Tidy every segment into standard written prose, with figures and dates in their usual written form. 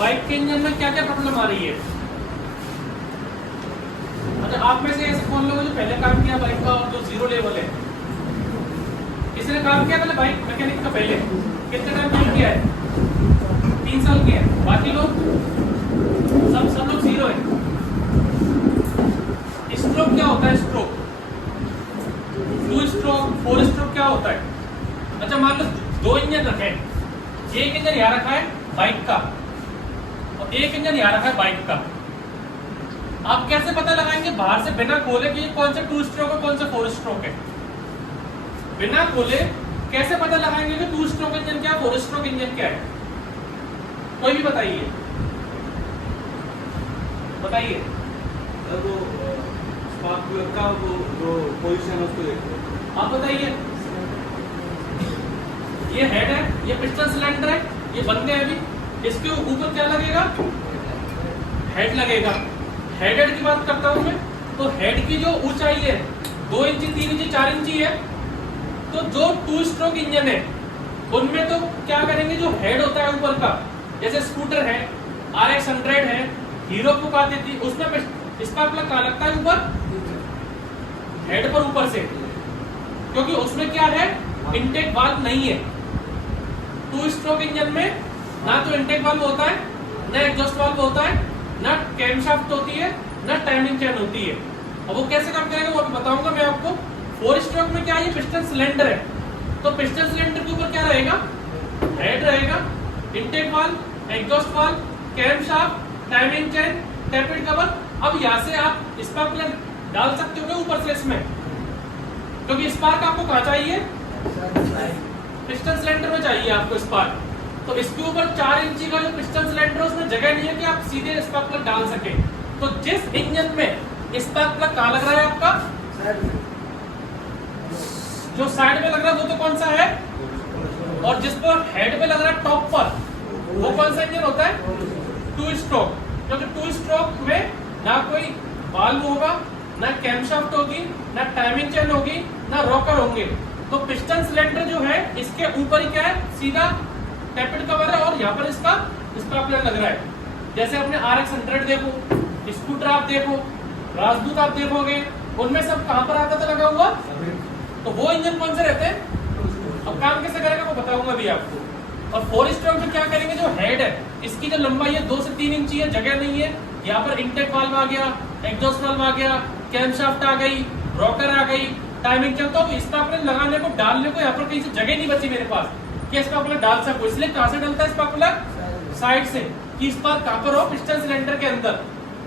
Bike के engine में क्या क्या प्रॉब्लम आ रही है? अच्छा, आप में से ऐसे कौन लोग जो पहले काम किया बाइक का और जो जीरो लेवल है? किसी ने काम किया पहले बाइक मैकेनिक का? पहले कितने टाइम काम किया है? 3 साल किया है। बाकी लोग सब लोग जीरो है। स्ट्रोक क्या होता है? स्ट्रोक 2 स्ट्रोक 4 स्ट्रोक क्या होता है? अच्छा, मान लो 2 इंजन रखे, एक इंजन यहाँ रखा है बाइक का और एक इंजन यहाँ रखा है बाइक का। आप कैसे पता लगाएंगे बाहर से बिना खोले कि कौन सा 2 स्ट्रोक है कौन सा 4 स्ट्रोक है? बिना खोले कैसे पता लगाएंगे कि 2 स्ट्रोक इंजन क्या 4 स्ट्रोक इंजन क्या है? कोई भी बताइए। वो स्पार्क प्लग का वो जो पोजीशन है उसको देखते हैं। आप बताइए। ये हेड है, ये पिस्टन सिलेंडर है, ये बंद है अभी। इसके ऊपर क्या लगेगा? हेड लगेगा। हेड की बात करता हूं मैं, तो हेड की जो ऊंचाई है 2 इंची 3 इंची 4 इंची है। तो जो 2 स्ट्रोक इंजन है उनमें तो क्या करेंगे, जो हेड होता है ऊपर का, जैसे स्कूटर है, RX 100 है, हीरो को आती थी, उसमें स्पार्क प्लग कहाँ लगता है? ऊपर हेड पर ऊपर से, क्योंकि उसमें क्या है, इनटेक वाल्व नहीं है। 2 स्ट्रोक इंजन में ना तो इनटेक वाल्व होता है, ना एग्जॉस्ट वाल्व होता है, ना कैमशाफ्ट होती है, ना टाइमिंग चेन होती है। अब वो कैसे काम करेगा वो बताऊंगा मैं आपको। 4 स्ट्रोक में क्या है, ये पिस्टन सिलेंडर है, तो पिस्टन सिलेंडर के ऊपर क्या रहेगा? हेड रहेगा, intake valve, exhaust valve, camshaft, timing chain, tappet cover. अब यहाँ से आप स्पार्क प्लग डाल सकते हो ऊपर से इसमें, क्योंकि स्पार्क आपको कहाँ चाहिए? पिस्टन सिलेंडर में चाहिए आपको स्पार्क। तो इसके ऊपर 4 इंची का जो पिस्टन सिलेंडर है उसमें जगह नहीं है कि आप सीधे स्पार्क प्लग डाल सके। तो जिस इंजन में स्पार्क प्लग कहाँ लग रहा है आपका? जो साइड में लग रहा है वो तो कौन सा है? और जिस पर हेड पे लग रहा है टॉप पर, वो कौन सा इंजन होता है? 2 स्ट्रोक। क्योंकि 2 स्ट्रोक में ना कोई वाल्व होगा, ना कैमशाफ्ट होगी, ना टाइमिंग चेन होगी, ना रॉकर होंगे। तो पिस्टन सिलेंडर जो है इसके ऊपर ही क्या है, सीधा टैपेड कवर है और यहाँ पर इसका स्पार्क प्लग लग रहा है। जैसे अपने RX 100 देखो, स्कूटर आप देखो, राजदूत आप देखोगे, उनमें सब कहाँ पर आता था लगा हुआ? तो वो इंजन कौन से रहते हैं? अब काम कैसे करेगा वो बताऊंगा भी आपको। और 4 स्ट्रोक में क्या करेंगे, जो हेड है इसकी जो लंबाई है 2 से 3 इंची है, जगह नहीं है। यहाँ पर इनटेक वाल्व आ गया, एग्जॉस्ट वाल्व आ गया, कैमशाफ्ट आ गई, रॉकर आ गई, टाइमिंग चलता हो। स्पार्क प्लग लगाने को डालने को यहाँ पर कहीं से जगह नहीं बची मेरे पास कि स्पार्क प्लग डाल सकूं। इसलिए कहाँ से डलता है स्पार्क प्लग? साइड से, कि स्पार्क कहाँ पर हो? पिस्टन सिलेंडर के अंदर।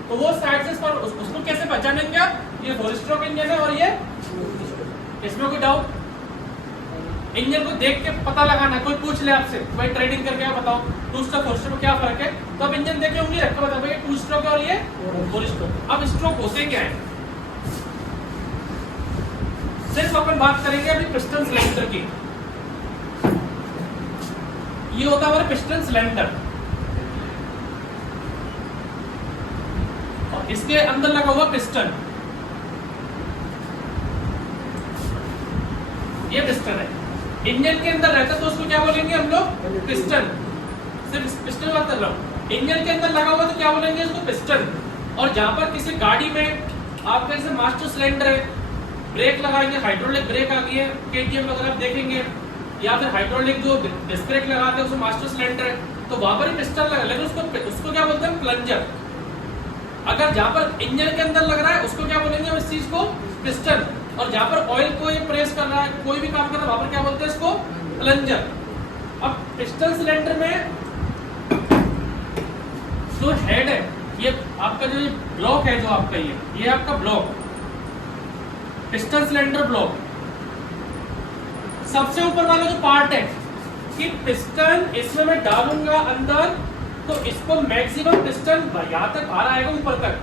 तो वो साइड से स्पार्क, उसको कैसे पहचानेंगे आप? ये 4 स्ट्रोक इंजन है और ये, इसमें कोई डाउट? इंजन को देख के पता लगाना। कोई पूछ ले आपसे, भाई ट्रेडिंग करके आप बताओ 2 स्ट्रोक 4 स्ट्रोक में क्या फर्क है, तो अब इंजन देखे उंगली रख के बता भाई 2 स्ट्रोक है और ये 4 स्ट्रोक। अब स्ट्रोक होते क्या है, सिर्फ अपन बात करेंगे अभी पिस्टन सिलेंडर की। ये होता है हमारा पिस्टन सिलेंडर, और इसके अंदर लगा हुआ पिस्टन, ये पिस्टन है। इंजन के अंदर रहता तो उसको क्या बोलेंगे हम लोग? पिस्टन। सिर्फ पिस्टन बात कर रहा हूँ। इंजन के अंदर लगा हुआ तो क्या बोलेंगे उसको? पिस्टन। और जहां पर किसी गाड़ी में आपका जैसे मास्टर सिलेंडर है, ब्रेक लगाएंगे, हाइड्रोलिक ब्रेक आ गई है, KTM वगैरह आप देखेंगे, या फिर हाइड्रोलिक जो डिस्क ब्रेक लगाते हैं उसको मास्टर सिलेंडर है, तो वहां पर ही पिस्टन लगा, लेकिन उसको क्या बोलते हैं? प्लंजर। अगर जहां पर इंजन के अंदर लग रहा है उसको क्या बोलेंगे हम इस चीज को? पिस्टन। और जहां पर ऑयल को ये प्रेस कर रहा है, कोई भी काम कर रहा है, वहां पर क्या बोलते हैं इसको? प्लंजर। अब पिस्टन सिलेंडर में जो हेड है, ये आपका जो ब्लॉक है, जो आपका ये आपका ब्लॉक, पिस्टन सिलेंडर ब्लॉक। सबसे ऊपर वाला जो पार्ट है कि पिस्टन इसमें मैं डालूंगा अंदर, तो इसको मैक्सिमम पिस्टन यहां तक बाहर आएगा, ऊपर तक,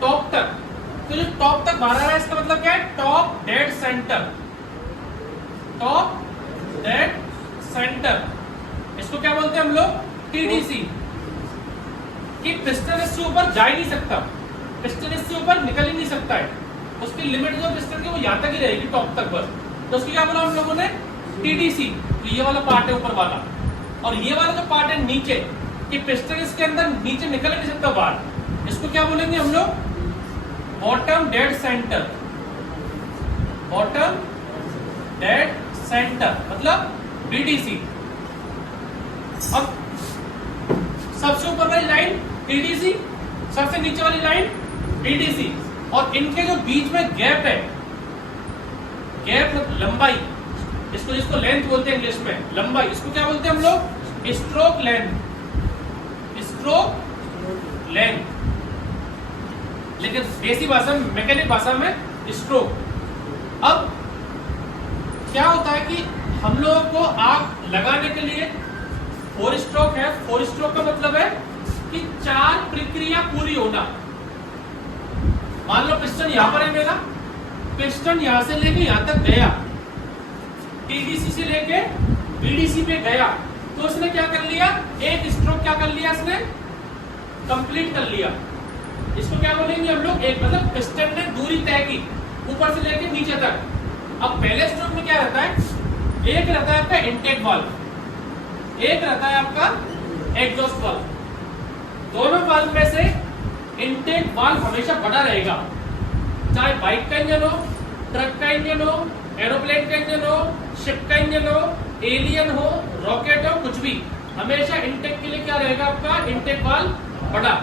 टॉप तक। तो जो टॉप तक बाहर आ रहा है इसका मतलब क्या है? Top dead centre. Top dead centre, इसको क्या बोलते हैं हम लोग? TDC। कि पिस्टन इससे ऊपर जा ही नहीं सकता, पिस्टन इससे ऊपर निकल ही नहीं सकता है। उसकी लिमिट जो पिस्टन की वो यहां तक ही रहेगी, टॉप तक बस। तो उसकी क्या बोला हम लोगों ने? TDC। तो ये वाला पार्ट है ऊपर वाला, और ये वाला जो पार्ट है नीचे, कि पिस्टन इसके अंदर नीचे निकल नहीं सकता बाहर, इसको क्या बोलेंगे हम लोग? Bottom dead centre, bottom dead centre मतलब BDC। अब सबसे ऊपर वाली लाइन TDC, सबसे नीचे वाली लाइन BDC, और इनके जो बीच में गैप है, गैप लंबाई, इसको लेंथ बोलते हैं इंग्लिश में, लंबाई, इसको क्या बोलते हैं हम लोग? स्ट्रोक लेंथ, स्ट्रोक लेंथ, लेकिन देसी भाषा में, मैकेनिक भाषा में स्ट्रोक। अब क्या होता है कि हम लोगों को आग लगाने के लिए 4 स्ट्रोक है। 4 स्ट्रोक का मतलब है कि 4 प्रक्रिया पूरी होना। मान लो पिस्टन यहां पर है मेरा, पिस्टन यहां से लेके यहां तक गया, TDC से लेके BDC पे गया, तो उसने क्या कर लिया? एक स्ट्रोक क्या कर लिया इसने? कंप्लीट कर लिया। इसको क्या बोलेंगे हम लोग? एक मतलब पिस्टन ने दूरी तय की ऊपर से लेके नीचे तक। अब पहले स्ट्रोक में क्या रहता है? एक रहता है आपका इनटेक वाल्व, एक रहता है आपका एग्जॉस्ट वाल्व। दोनों वाल्व में से इनटेक वाल्व हमेशा बड़ा रहेगा, चाहे बाइक का इंजन हो, ट्रक का इंजन हो, एरोप्लेन का इंजन हो, शिप का इंजन हो, एलियन हो, रॉकेट हो, कुछ भी, हमेशा इनटेक के लिए क्या रहेगा आपका? इनटेक वाल्व बड़ा।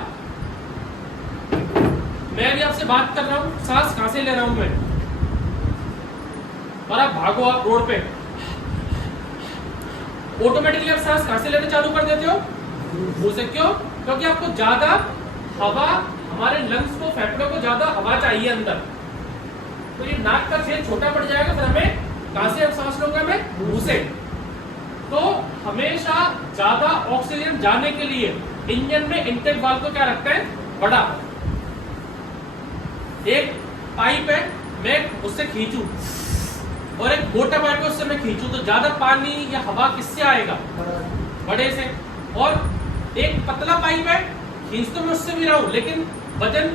मैं भी आपसे बात कर रहा हूं, सांस कहां से ले रहा हूं मैं, और आप भागो, आप रोड पे, ऑटोमेटिकली आप सांस कहां से लेना चालू कर देते हो? मुंह से। क्यों? क्योंकि आपको ज्यादा हवा, हमारे लंग्स को, फेफड़ों को ज्यादा हवा चाहिए अंदर, तो ये नाक का छेद छोटा पड़ जाएगा, फिर हमें कहां से सांस लूंगा मैं? मुंह से। तो हमेशा ज्यादा ऑक्सीजन जाने के लिए इंजन में इनटेक वाल्व को क्या रखते हैं? बड़ा। एक पाइप है, मैं उससे खींचूं, और एक मोटा पाइप है उससे मैं खींचूं, तो ज्यादा पानी या हवा किससे आएगा? बड़े से। और एक पतला पाइप है, खींच तो मैं उससे भी रहा हूं, लेकिन वजन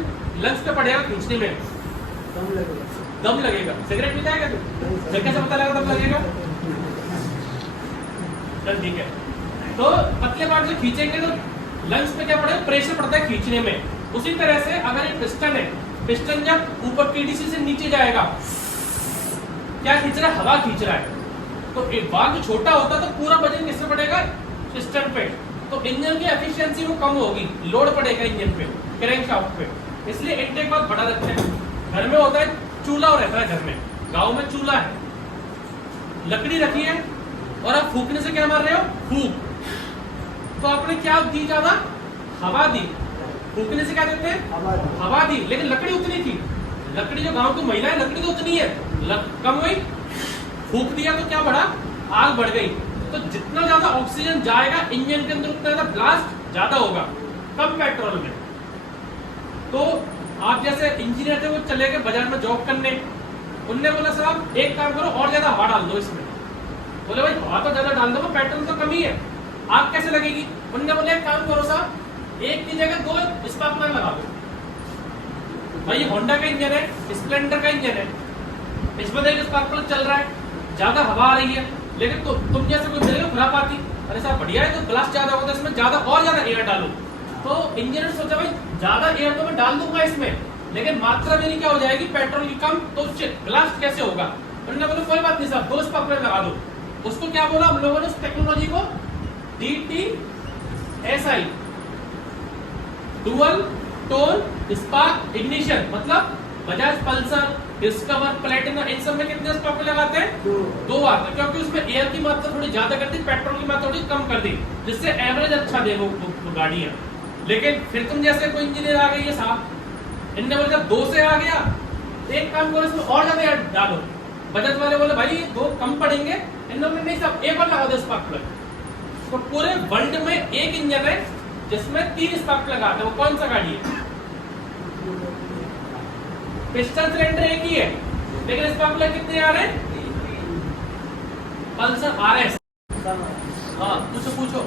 लंग्स पे पड़ेगा खींचने में, दम लगेगा। सिगरेट पीता है क्या तू? फिर कैसे पता लगा दम लगेगा? चल ठीक है। तो पतले पार्ट से खींचेंगे तो लंग्स पे क्या पड़ेगा? प्रेशर पड़ता है खींचने में। उसी तरह से अगर ये पिस्टन है, पिस्टन जब ऊपर TDC से नीचे जाएगा, क्या खींच रहा है? हवा खींच रहा है। तो एक वाल्व छोटा होता तो पूरा वजन किससे पड़ेगा? पिस्टन पे। तो इंजन की एफिशिएंसी वो कम होगी, लोड पड़ेगा इंजन पे, क्रैंकशाफ्ट पे, इसलिए इनटेक वाल्व बड़ा रखते हैं। घर में होता है चूल्हा रहता है, घर में, गांव में चूल्हा है, लकड़ी रखी है, और आप फूकने से क्या मार रहे हो? फूक। तो आपने क्या दी? ज्यादा हवा दी। फूकने से क्या देते हैं? हवा दी, लेकिन लकड़ी उतनी थी, लकड़ी जो गांव की महिला है, लकड़ी तो उतनी है, कम हुई, फूक दिया तो क्या बढ़ा? आग बढ़ गई। तो जितना ज्यादा ऑक्सीजन जाएगा इंजन के अंदर, उतना ज्यादा ब्लास्ट ज्यादा होगा, कम पेट्रोल में। तो आप जैसे इंजीनियर थे, वो चले गए बाजार में जॉब करने, उनने बोला साहब एक काम करो, और ज्यादा हवा डाल दो इसमें। बोले भाई हवा तो ज्यादा डाल दो, पेट्रोल तो कमी है, आग कैसे लगेगी? उनने बोले एक काम करो साहब, एक की जगह 2 स्पार्क प्लग लगा दो। भाई होंडा का इंजन है, स्प्लेंडर का इंजन है, इसमें देखिए स्पार्क प्लग चल रहा है, ज्यादा हवा आ रही है, लेकिन तो तुम जैसे कोई मिलेगा खुरापाती, अरे साहब बढ़िया है, तो ब्लास्ट ज्यादा होता है, इसमें ज्यादा और ज्यादा एयर डालो। तो इंजीनियर ने सोचा भाई ज्यादा एयर तो मैं डाल दूंगा इसमें, लेकिन मात्रा मेरी क्या हो जाएगी? पेट्रोल की कम, तो ब्लास्ट कैसे होगा? उन्होंने बोला कोई बात नहीं साहब, 2 स्पार्क प्लग लगा दो। उसको क्या बोला हम लोगों ने? उस टेक्नोलॉजी को DTSI, dual tone spark ignition, मतलब बजाज पल्सर, डिस्कवर, प्लेटिना, इन सब में कितने स्पार्क लगाते हैं? 2 बार। क्योंकि उसमें एयर की मात्रा थोड़ी ज्यादा कर दी, पेट्रोल की मात्रा थोड़ी कम कर दी, जिससे एवरेज अच्छा दे वो गाड़ियां। लेकिन फिर तुम जैसे कोई इंजीनियर आ गई है साहब, इनने बोला 2 से आ गया, एक काम करो इसमें और ज्यादा एयर डालो। बजट वाले बोले भाई 2 कम पड़ेंगे, इन्होंने नहीं साहब एक और लगा दो स्पार्क प्लग। तो पूरे वर्ल्ड में एक इंजन है जिसमें 3 स्पार्क प्लग आते हैं, वो कौन सा गाड़ी है? पिस्टन सिलेंडर एक ही है, लेकिन स्पार्क प्लग कितने आ रहे हैं? Pulsar RS। हाँ पूछो।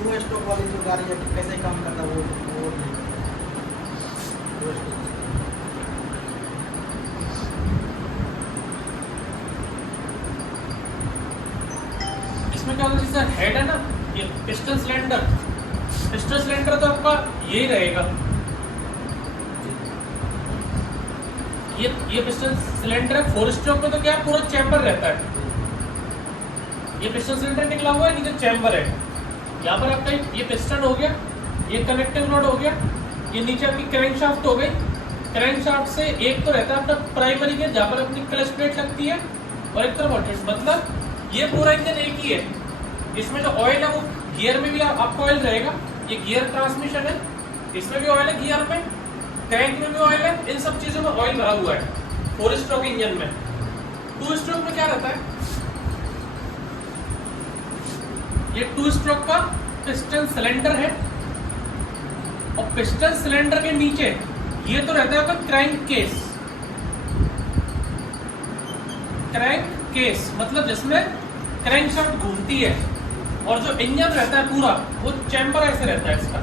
2 स्ट्रोक वाली जो गाड़ी है कैसे काम करता है वो इसमें क्या होता है? जैसे हेड है ना, ये पिस्टन सिलेंडर, पिस्टन सिलेंडर तो आपका यही रहेगा, ये पिस्टन सिलेंडर है। 4 स्ट्रोक में तो क्या पूरा चैम्बर रहता है, ये पिस्टन सिलेंडर निकला हुआ है, नीचे चैम्बर है। यहाँ पर आपका ये पिस्टन हो गया, ये कनेक्टिंग रॉड हो गया, ये नीचे आपकी क्रैंकशाफ्ट हो गई। क्रैंकशाफ्ट से एक तो रहता है आपका प्राइमरी गेयर जहाँ पर अपनी क्लच प्लेट लगती है, और एक तरफ हॉट, मतलब ये पूरा इंजन एक ही है। इसमें जो ऑयल है वो गियर में भी आपका ऑयल रहेगा, ये गियर ट्रांसमिशन है, इसमें भी ऑयल है, गियर में, क्रैंक में भी ऑयल है, इन सब चीजों में ऑयल भरा हुआ है 4 स्ट्रोक इंजन में। 2 स्ट्रोक में क्या रहता है, ये 2 स्ट्रोक का पिस्टन सिलेंडर है, और पिस्टन सिलेंडर के नीचे ये तो रहता है आपका क्रैंक केस। क्रैंक केस मतलब जिसमें क्रैंकशाफ्ट घूमती है, और जो इंजन रहता है पूरा वो चैम्बर ऐसे रहता है इसका।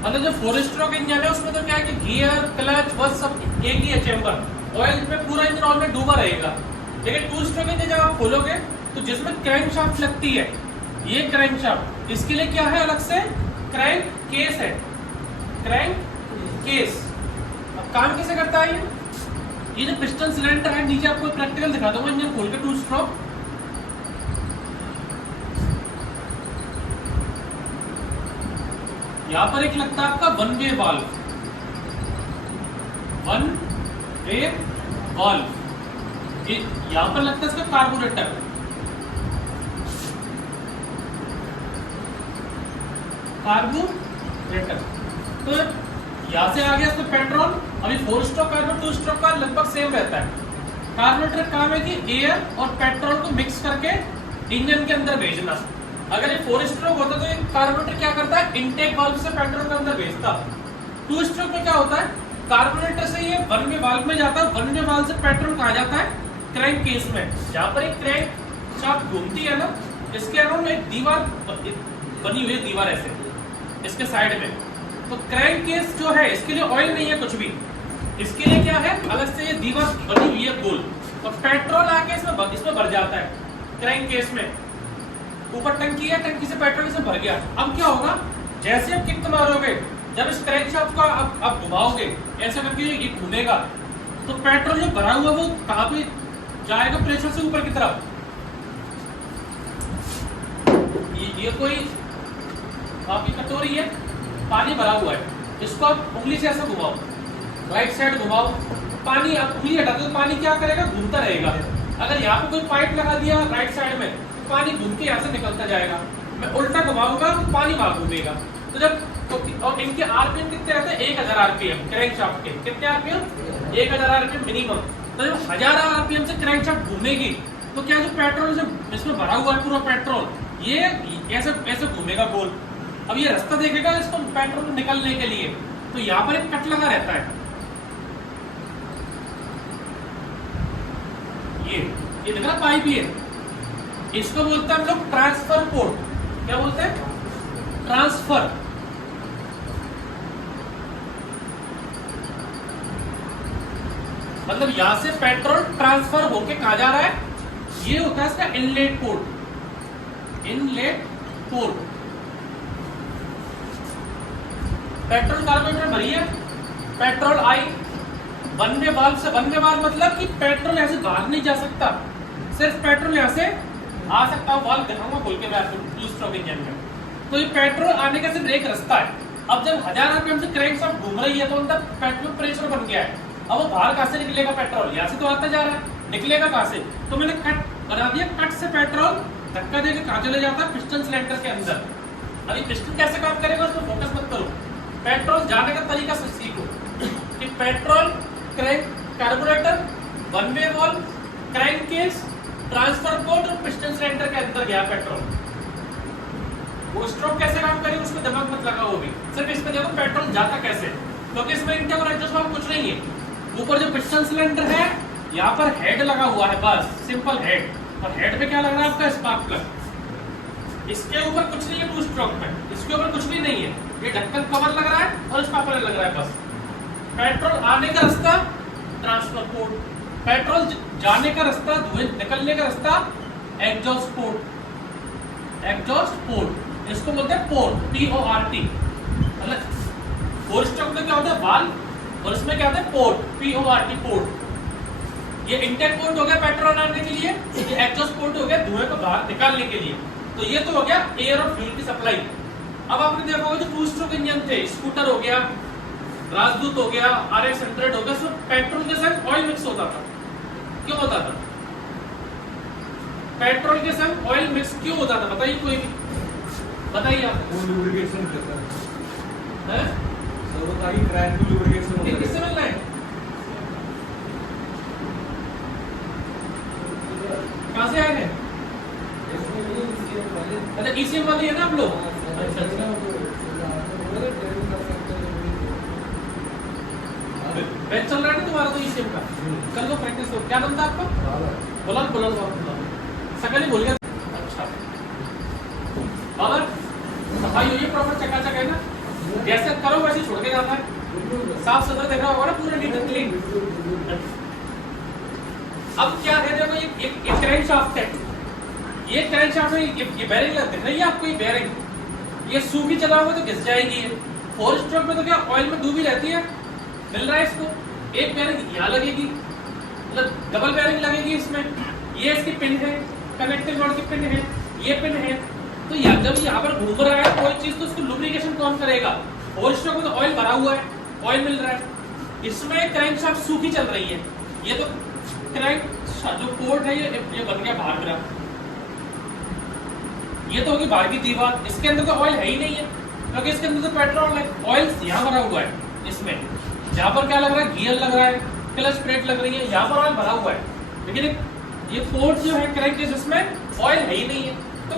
मतलब जो 4 स्ट्रोक इंजन है उसमें तो क्या है कि गियर, क्लच, बस सब एक ही है चैम्बर, ऑयल में पूरा इंजन ऑयल में डूबा रहेगा। लेकिन 2 स्ट्रोक इंजन जब आप खोलोगे तो जिसमें क्रैंकशाफ्ट लगती है, ये क्रैंकशाफ्ट, इसके लिए क्या है अलग से क्रैंक केस है, क्रैंक केस। अब काम कैसे करता है ये जो पिस्टन सिलेंडर है, नीचे आपको प्रैक्टिकल दिखा दूंगा इंजन खोल के 2 स्ट्रोक। यहां पर एक लगता है आपका 1 वे वाल्व, 1 वे वाल्व, यहां पर लगता है इसका कार्बोरेटर, कार्बोरेटर। तो यहां से आ गया इसमें पेट्रोल। अभी 4 स्ट्रोक का 2 स्ट्रोक का लगभग सेम रहता है। कार्बोरेटर काम है कि एयर और पेट्रोल को मिक्स करके इंजन के अंदर भेजना। अगर ये 4 स्ट्रोक होता तो ये कार्बोरेटर क्या करता है, इनटेक वाल्व से पेट्रोल के अंदर भेजता। 2 स्ट्रोक में क्या होता है, कार्बोरेटर से ये 1 वे वाल्व में जाता है, 1 वे वाल्व से पेट्रोल कहाँ जाता है, क्रैंक केस में। जहां पर एक क्रैंक शाफ्ट घूमती है ना, इसके अराउंड एक दीवार बनी हुई है, दीवार ऐसे इसके साइड में। तो क्रैंक केस जो है इसके लिए ऑयल नहीं है कुछ भी, इसके लिए क्या है अलग से ये दीवार बनी हुई है गोल, और पेट्रोल आके इसमें भर जाता है क्रैंक केस में। ऊपर टंकी है, टंकी से पेट्रोल इसमें भर गया। अब क्या होगा, जैसे आप किक मारोगे, जब इस क्रैंकशाफ्ट को आप घुमाओगे ऐसा करके ये घूमेगा, तो पेट्रोल जो भरा हुआ वो कहाँ पे जाएगा, प्रेशर से ऊपर की तरफ। ये कोई आपकी कटोरी है, पानी भरा हुआ है, इसको आप उंगली से ऐसा घुमाओ, राइट साइड घुमाओ, पानी आप उंगली हटाते तो पानी क्या करेगा, घूमता रहेगा। अगर यहाँ पे कोई पाइप लगा दिया राइट साइड में, तो पानी घूम के यहाँ से निकलता जाएगा। मैं उल्टा घुमाऊंगा तो पानी वहां घूमेगा। तो जब और इनके आरपीएम कितने रहते हैं, 1000 आरपीएम क्रैंकशाफ्ट के। कितने आरपीएम, 1000 आरपीएम मिनिमम। तो जब 1000 आरपीएम से क्रैंकशाफ्ट घूमेगी तो क्या जो पेट्रोल जो इसमें भरा हुआ है पूरा पेट्रोल, ये ऐसे ऐसे घूमेगा गोल। अब ये रास्ता देखेगा इसको पेट्रोल को निकलने के लिए, तो यहाँ पर एक कट लगा रहता है, ये दिख रहा पाइप, ये इसको बोलते हैं हम लोग ट्रांसफर पोर्ट। क्या बोलते हैं, ट्रांसफर। मतलब यहां से पेट्रोल ट्रांसफर होके कहा जा रहा है, ये होता है इसका inlet port. Inlet port. Petrol carburettor भरी है, पेट्रोल आई 1 वे वाल्व से। 1 वे वाल्व मतलब कि पेट्रोल ऐसे बाहर नहीं जा सकता, सिर्फ पेट्रोल यहाँ से आ सकता है। वाल्व दिखाऊंगा खोल के मैं आपको 2 स्ट्रोक इंजन में। तो ये पेट्रोल आने का सिर्फ एक रास्ता है। अब जब 1000 आरपीएम से क्रैंकशाफ्ट घूम रही है तो अंदर पेट्रोल प्रेशर बन गया है। अब वो बाहर कहाँ से निकलेगा, पेट्रोल यहाँ से तो आता जा रहा है, निकलेगा कहाँ से, तो मैंने कट बना दिया। कट से पेट्रोल धक्का देकर कहाँ चले जाता है, पिस्टन सिलेंडर के अंदर। अभी पिस्टन कैसे काम करेगा उस पर फोकस मत करो, पेट्रोल जाने का तरीका से सीखो कि petrol crank carburettor 1 way valve crank case transfer port और पिस्टन सिलेंडर के अंदर गया पेट्रोल। वो स्ट्रोक कैसे काम करेगी उसमें दिमाग मत लगाओ, वो भी सिर्फ इसमें देखो पेट्रोल जाता कैसे, क्योंकि इसमें इंटेक और एग्जॉस्ट वाल्व कुछ नहीं है। ऊपर जो पिस्टन सिलेंडर है यहाँ पर हेड लगा हुआ है, बस सिंपल हेड, और हेड पे क्या लग रहा है आपका स्पार्क प्लग। इसके ऊपर कुछ नहीं है 2 स्ट्रोक में, इसके ऊपर कुछ भी नहीं है, ये ढक्कन कवर लग रहा है और स्पार्क लग रहा है बस। पेट्रोल आने का रास्ता ट्रांसफर पोर्ट, पेट्रोल जाने का रास्ता, धुएं निकलने का रास्ता एग्जॉस्ट पोर्ट। एग्जॉस्ट पोर्ट इसको बोलते हैं पोर्ट, PORT। मतलब 4 स्ट्रोक में क्या होता है वाल्व, और इसमें क्या होता है पोर्ट, PORT पोर्ट। ये इंटेक पोर्ट हो गया पेट्रोल डालने के लिए, ये एग्जॉस्ट पोर्ट हो गया धुएं को बाहर निकालने के लिए। तो ये तो हो गया एयर और फ्यूल की सप्लाई। अब आपने देखा होगा जो 2 स्ट्रोक इंजन थे, स्कूटर हो गया, राजदूत हो गया, RX 100 हो गया, सब पेट्रोल के साथ ऑयल मिक्स होता था। क्यों होता था? पेट्रोल के साथ ऑयल मिक्स क्यों होता था? बताइए, कोई भी बताइए आप। वो लुब्रिकेशन करता है, हैं? सर वो ताकि क्रैक को लुब्रिकेशन ये होता किससे है। मिल रहा है? कहाँ से आए हैं? अच्छा, ECM वाली है ना आप लोग? अच्छा अच्छा। बैच चल रहा है ना तुम्हारा तो ECM का? कर लो प्रैक्टिस लो। क्या नाम था आपका? बोला बोला सकल ही भूल गया। अच्छा बाबर, सफाई हुई है प्रॉपर, चकाचक है ना? जैसे करो वैसे छोड़ के जाता है, साफ सुथरा देख रहा होगा ना, पूरा नीट एंड क्लीन। अब क्या है, देखो ये क्रैंक शाफ्ट है, ये क्रैंक शाफ्ट में ये बेरिंग दिख रही है आपको, ये बेरिंग, ये सूखी चला हुआ तो घिस जाएगी। ये 4 स्ट्रोक में तो क्या ऑयल में डूबी रहती है, मिल रहा है इसको। एक बेरिंग यहाँ लगेगी, मतलब डबल बेरिंग लगेगी इसमें, ये इसकी पिन है, कनेक्टिंग रॉड की पिन है, ये पिन है। तो जब यहाँ पर घूम रहा है कोई चीज तो उसको लुब्रिकेशन कौन करेगा? 4 स्ट्रोक में तो ऑयल भरा हुआ है, ऑयल मिल रहा है। इसमें क्रैंक शाफ्ट सूखी चल रही है, ये तो क्रैंक जो पोर्ट है ये बन गया बाहर मेरा, ये तो होगी बाहर की दीवार। इसके अंदर तो ऑयल है ही नहीं है, क्योंकि इसके अंदर तो पेट्रोल है, ऑयल यहाँ भरा हुआ है। इसमें यहाँ पर क्या लग रहा है? गियर लग रहा है, क्लच प्लेट लग रही है, यहाँ पर ऑयल भरा हुआ है, लेकिन ये पोर्ट जो है क्रैंक केस, इसमें ऑयल है ही नहीं है। तो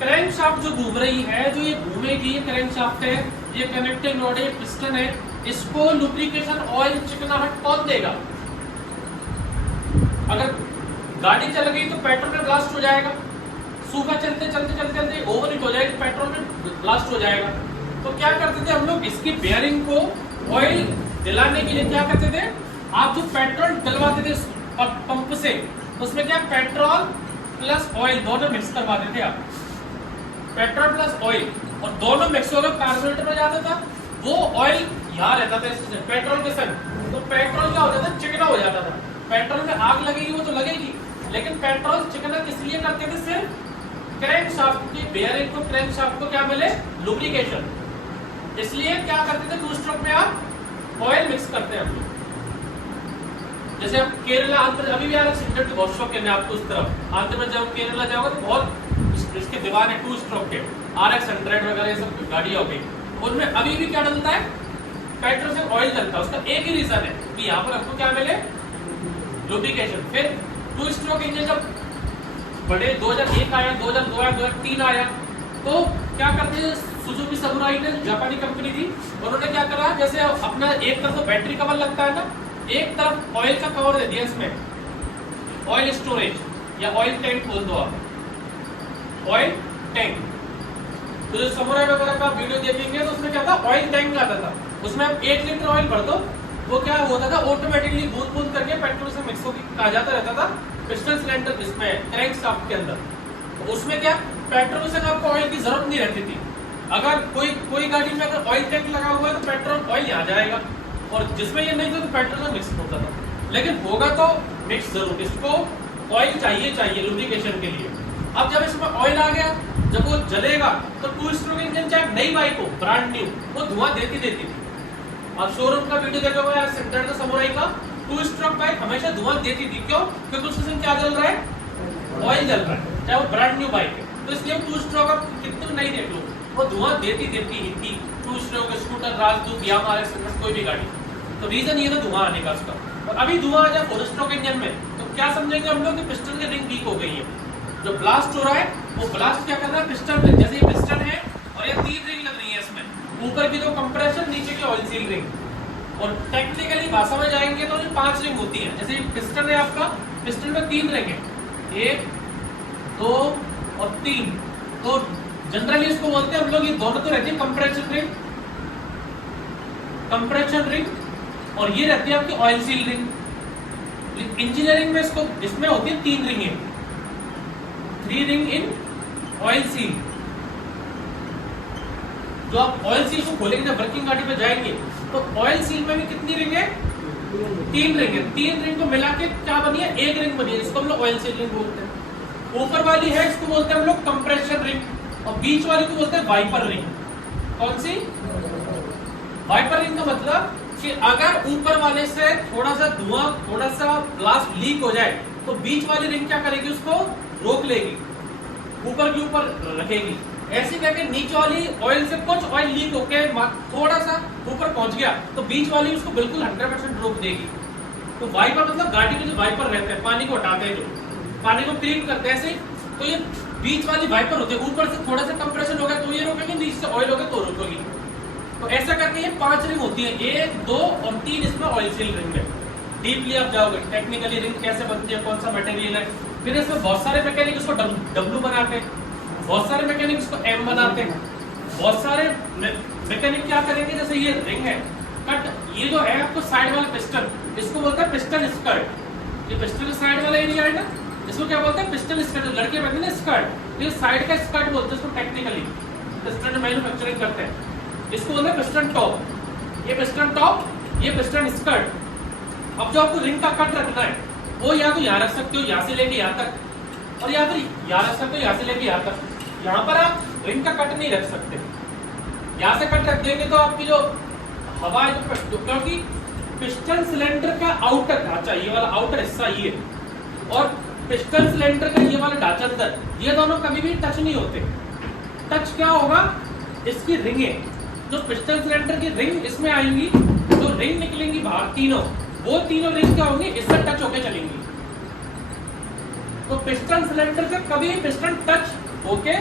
क्रैंक शाफ्ट जो घूम रही है, जो ये घूमेगी, ये क्रैंक शाफ्ट है, ये कनेक्टिंग रॉड है, पिस्टन है, इसको लुब्रिकेशन ऑयल चिकनाहट कौन देगा? अगर गाड़ी चल गई तो पेट्रोल में ब्लास्ट हो जाएगा, सूखा चलते चलते चलते चलते ओवरहीट हो जाएगी, पेट्रोल में ब्लास्ट हो जाएगा। तो क्या करते थे हम लोग, इसकी बेयरिंग को ऑयल दिलाने के लिए क्या करते थे, आप जो पेट्रोल डलवाते थे पंप से, उसमें क्या पेट्रोल प्लस ऑयल दोनों मिक्स करवाते थे आप, पेट्रोल प्लस ऑयल, और दोनों मिक्स होकर कार्बोरेटर में जाता था। वो ऑयल यहाँ रहता था पेट्रोल के संग, तो पेट्रोल क्या हो जाता था? चिकना हो जाता था। पेट्रोल में आग लगेगी वो तो लगेगी, लेकिन पेट्रोल चिकना किस लिए करते थे? सिर्फ क्रैंक शाफ्ट की बेयरिंग को, क्रैंक शाफ्ट को क्या मिले? लुब्रिकेशन। इसलिए क्या करते थे? 2 स्ट्रोक में आप ऑयल मिक्स करते हैं हम लोग। जैसे आप केरला, आंध्र, अभी भी RX 100 बहुत शौक है आपको उस तरफ, आंध्र में जब केरला जाओगे तो बहुत इसके दीवार है 2 स्ट्रोक के, RX 100 वगैरह ये सब गाड़ियां हो गई, उनमें अभी भी क्या डलता है? पेट्रोल से ऑयल डलता है। उसका एक ही रीजन है कि यहाँ पर आपको क्या मिले? लुब्रिकेशन। फिर 2 स्ट्रोक इंजन जब बड़े 2001 आया, 2002 आया, 2003 आया, तो क्या करते हैं? सुजुकी समुराई ने, जापानी कंपनी थी, उन्होंने क्या करा, जैसे अपना एक तरफ तो बैटरी कवर लगता है ना, एक तरफ ऑयल का कवर दे दिया इसमें, ऑयल स्टोरेज या ऑयल टैंक बोल दो आप, ऑयल टैंक। तो जो समुराई वगैरह का वीडियो देखेंगे तो उसमें क्या था? ऑयल टैंक आता था, उसमें आप 1 लीटर ऑयल भर दो, वो क्या होता था? ऑटोमेटिकली बूंद बूंद करके पेट्रोल से मिक्स होकर आ जाता रहता था पिस्टन सिलेंडर, इसमें क्रैंक शाफ्ट के अंदर। तो उसमें क्या, पेट्रोल से आपको ऑयल की जरूरत नहीं रहती थी। अगर कोई गाड़ी में अगर ऑयल टैंक लगा हुआ है तो पेट्रोल ऑयल यहाँ जाएगा, और जिसमें ये नहीं था तो पेट्रोल में मिक्स होता था। लेकिन होगा तो मिक्स जरूर, इसको ऑयल चाहिए लुब्रिकेशन के लिए। अब जब इसमें ऑयल आ गया, जब वो जलेगा तो 2 स्ट्रोक इंजन चाहे नई बाइक हो, ब्रांड न्यू, वो धुआं देती थी। आप शोरूम का वीडियो देखा हुआ है 100 समुराई का, 2 स्ट्रोक बाइक हमेशा धुआं देती थी। क्यों? क्योंकि उसमें क्या जल रहा है? ऑयल जल रहा है, चाहे वो ब्रांड न्यू बाइक है। तो इसलिए 2 स्ट्रोक आप कितने नहीं देख लो, वो धुआं देती ही थी। 2 स्ट्रोक स्कूटर, राजदूत, यामाहा RX 100 कोई भी गाड़ी, तो रीजन ये था धुआं आने का उसका। और अभी धुआं आ जाए 4 स्ट्रोक इंजन में तो क्या समझेंगे हम लोग कि पिस्टन की रिंग वीक हो गई है। जो ब्लास्ट हो रहा है वो ब्लास्ट क्या कर रहा है? पिस्टन रिंग, जैसे ये पिस्टन है और ये 3 रिंग लग रही है इसमें, ऊपर की जो कंप्रेशन, नीचे की ऑयल सील रिंग, और टेक्निकली भाषा में जाएंगे तो ये 5 रिंग होती है। जैसे पिस्टन है आपका, पिस्टन में 3 रिंग है, 1, 2 और 3। तो जनरली इसको बोलते हैं हम लोग, ये दोनों तो रहती है कंप्रेशन रिंग, और ये रहती है आपकी ऑयल सील रिंग। इंजीनियरिंग में इसमें होती है 3 ring, 3 ring in oil seal, जो आप ऑयल सील को खोलेंगे जब वर्किंग गाड़ी पे जाएंगे तो ऑयल सील में भी कितनी रिंग है? 3 रिंग है। 3 रिंग को मिला के क्या बनी है? 1 रिंग बनी है, इसको हम लोग ऑयल सील रिंग बोलते हैं। ऊपर वाली है इसको बोलते हैं हम लोग कंप्रेशन रिंग, और बीच वाली को बोलते हैं वाइपर रिंग। कौन सी? वाइपर रिंग का मतलब कि अगर ऊपर वाले से थोड़ा सा धुआं, थोड़ा सा ब्लास्ट लीक हो जाए तो बीच वाली रिंग क्या करेगी? उसको रोक लेगी, ऊपर के ऊपर रखेगी। ऐसे करके नीचे वाली ऑयल से कुछ ऑयल लीक होके थोड़ा सा ऊपर पहुंच गया तो बीच वाली उसको बिल्कुल 100% रोक देगी। तो वाइपर मतलब गाड़ी में जो वाइपर रहते हैं, पानी को हटाते हैं, जो पानी को क्लीन करते हैं, ऐसे तो ये बीच वाली वाइपर होती है। ऊपर से थोड़ा सा कंप्रेशन हो गया तो ये रोकेगी, नीचे से ऑयल हो गया तो रोकेगी। तो ऐसा करके ये 5 रिंग होती है, 1, 2 और 3 इसमें ऑयल सील रिंग है। डीपली आप जाओगे टेक्निकली रिंग कैसे बनती है, कौन सा मटेरियल है, फिर इसमें बहुत सारे मैकेनिक इसको डब्ल्यू बनाते हैं, बहुत सारे मैकेनिक इसको एम बनाते हैं, बहुत सारे मैकेनिक क्या करेंगे, जैसे ये रिंग है कट, ये जो है आपको साइड वाला पिस्टन, इसको बोलते हैं पिस्टन स्कर्ट। ये पिस्टन साइड वाला एरिया है ना, इसको क्या बोलते हैं? Piston skirt. लड़के पहनते हैं स्कर्ट, ये साइड का स्कर्ट बोलते हैं इसको टेक्निकली, पिस्टन मैन्युफैक्चरिंग करते हैं, इसको बोलते हैं पिस्टन टॉप। ये पिस्टन टॉप, ये पिस्टन स्कर्ट। अब जो आपको रिंग का कट रखना है वो या तो यहाँ रख सकते हो, यहाँ से लेके यहाँ तक, और या फिर यहाँ रख सकते हो, यहाँ से लेके यहाँ तक। यहाँ पर आप रिंग का कट नहीं रख सकते, यहाँ से कट रख देंगे तो आपकी जो हवा है, क्योंकि पिस्टन सिलेंडर का आउटर ढांचा, ये वाला आउटर हिस्सा ये, और पिस्टन सिलेंडर का ये वाला ढांचा अंदर, ये दोनों कभी भी टच नहीं होते। टच क्या होगा? इसकी रिंगे, जो पिस्टन सिलेंडर की रिंग इसमें आएंगी, जो रिंग निकलेंगी बाहर तीनों, वो तीनों रिंग क्या होंगी? इससे टच होके चलेंगी। तो पिस्टन सिलेंडर से कभी पिस्टन टच होके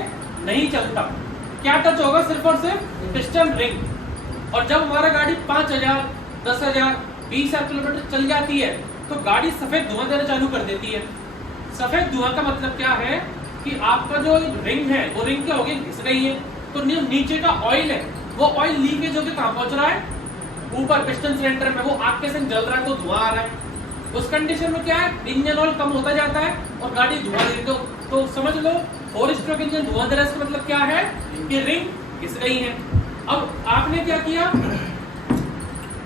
नहीं चलता। क्या टच होगा? सिर्फ और सिर्फ पिस्टन रिंग। और जब हमारा गाड़ी 5000, 10,000, 20,000 किलोमीटर चल जाती है तो गाड़ी सफेद धुआं देना चालू कर देती है। सफेद धुआं का मतलब क्या है कि आपका जो रिंग है वो रिंग क्या होगी? घिस रही है। तो नीचे का ऑयल है वो ऑयल लीकेज होकर कहां पहुंच रहा है? ऊपर पिस्टन सिलेंडर में, वो आग के संग जल रहा है तो धुआं आ रहा है। उस कंडीशन में क्या है? इंजन ऑयल कम होता जाता है और गाड़ी धुआं दे। तो समझ लो 4 स्ट्रोक इंजन धुआं दे रहा है, इसका मतलब क्या है कि रिंग घिस गई है। अब आपने क्या किया?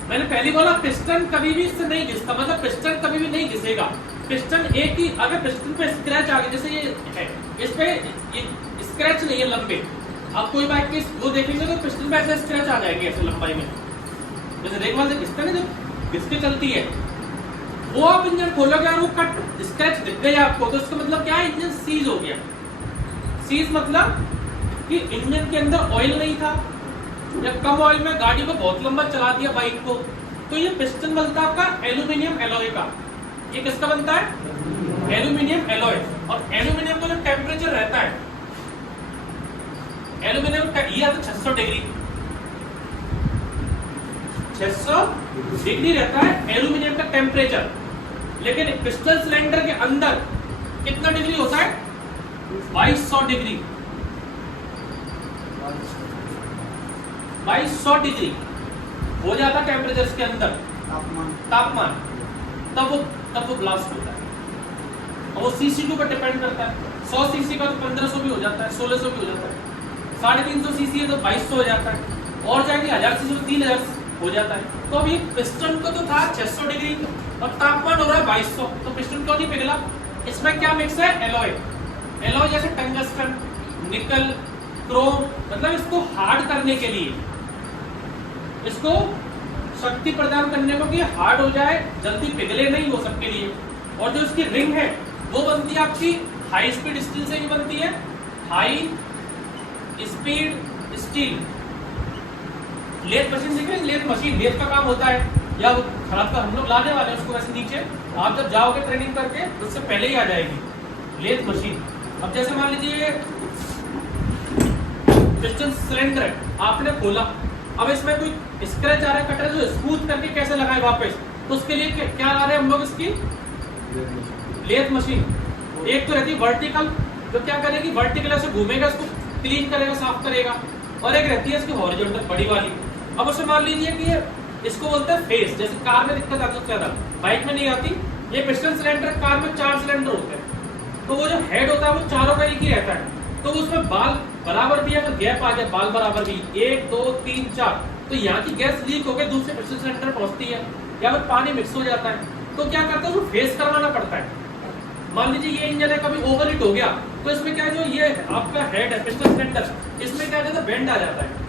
मैंने पहले बोला पिस्टन कभी भी इससे नहीं घिसता, मतलब पिस्टन कभी भी नहीं घिसेगा। पिस्टन एक ही, अगर पिस्टन पे स्क्रैच आ गया, जैसे ये है, इस पे ये स्क्रैच नहीं है लंबे, आप कोई बाइक के वो देखेंगे तो पिस्टन पे ऐसे स्क्रैच आ जाएंगे ऐसे लंबाई में, जैसे रेक वाले घिसते हैं ना, जो घिस के चलती है, वो आप इंजन खोलोगे और वो कट स्क्रैच दिख गया आपको, तो इसका मतलब क्या है? इंजन सीज हो गया। सीज मतलब कि इंजन के अंदर ऑयल नहीं था, या कम ऑयल में गाड़ी को बहुत लंबा चला दिया बाइक को। तो ये पिस्टन बनता है आपका एल्यूमिनियम एलॉय का। ये किसका बनता है? Aluminium alloy. और एल्यूमिनियम का जो टेम्परेचर रहता है, एल्यूमिनियम का ये आता है 600 डिग्री, 600 डिग्री रहता है एल्यूमिनियम का टेम्परेचर। लेकिन पिस्टन सिलेंडर के अंदर कितना डिग्री होता है? 2200 डिग्री। 2200 डिग्री हो जाता टेम्परेचर इसके अंदर, तापमान। तब वो ब्लास्ट होता है। और वो सीसी के ऊपर डिपेंड करता है। 100 सीसी का तो 1500 भी हो जाता है, 1600 भी हो जाता है। 350 सीसी है तो 2200 हो जाता है, और जाएंगे 1000 सीसी तो 3000 हो जाता है। तो अब ये पिस्टन को तो था 600 डिग्री और तापमान हो रहा है 2200, तो पिस्टन क्यों नहीं पिघला? इसमें क्या मिक्स है? एलॉय। एलॉय जैसे टंगस्टन, निकल, क्रोम, मतलब इसको हार्ड करने के लिए, इसको शक्ति प्रदान करने को कि हार्ड हो जाए, जल्दी पिघले नहीं, वो सबके लिए। और जो इसकी रिंग है वो बनती है आपकी हाई स्पीड स्टील से ही बनती है, high speed steel. Lathe machine देख रहे हैं? लेथ मशीन, लेथ का काम होता है, या वो खराब का हम लोग लाने वाले हैं उसको वैसे नीचे, आप जब जाओगे ट्रेनिंग करके उससे पहले ही आ जाएगी लेथ मशीन। अब जैसे मान लीजिए पिस्टन सिलेंडर है, आपने खोला, अब इसमें कोई स्क्रैच आ रहा है, कटर जो स्मूथ करके कैसे लगाए वापस, तो उसके लिए क्या ला रहे हैं हम लोग? इसकी लेथ मशीन। एक तो रहती है वर्टिकल, जो क्या करेगी? वर्टिकल ऐसे घूमेगा, इसको क्लीन करेगा, साफ करेगा, और एक रहती है इसकी हॉरिजॉन्टल बड़ी वाली। अब उसे मान लीजिए कि ये इसको बोलते हैं फेस। जैसे कार में दिक्कत आती है ज्यादा, बाइक में नहीं आती। ये पिस्टन सिलेंडर कार में 4 सिलेंडर होते हैं, तो वो जो हेड होता है वो चारों का एक ही रहता है। तो उसमें बाल बराबर भी अगर गैप आ गया, बाल बराबर भी 1 2 3 4, तो यहाँ की गैस लीक होकर दूसरे पिस्टन सिलेंडर पहुंचती है या फिर पानी मिक्स हो जाता है, तो क्या करता है, उसको फेस करवाना पड़ता है। मान लीजिए ये इंजन है, कभी ओवरहीट हो गया, तो इसमें क्या है, जो ये आपका हेड है पिस्टन सिलेंडर, इसमें क्या है, बेंड आ जाता है।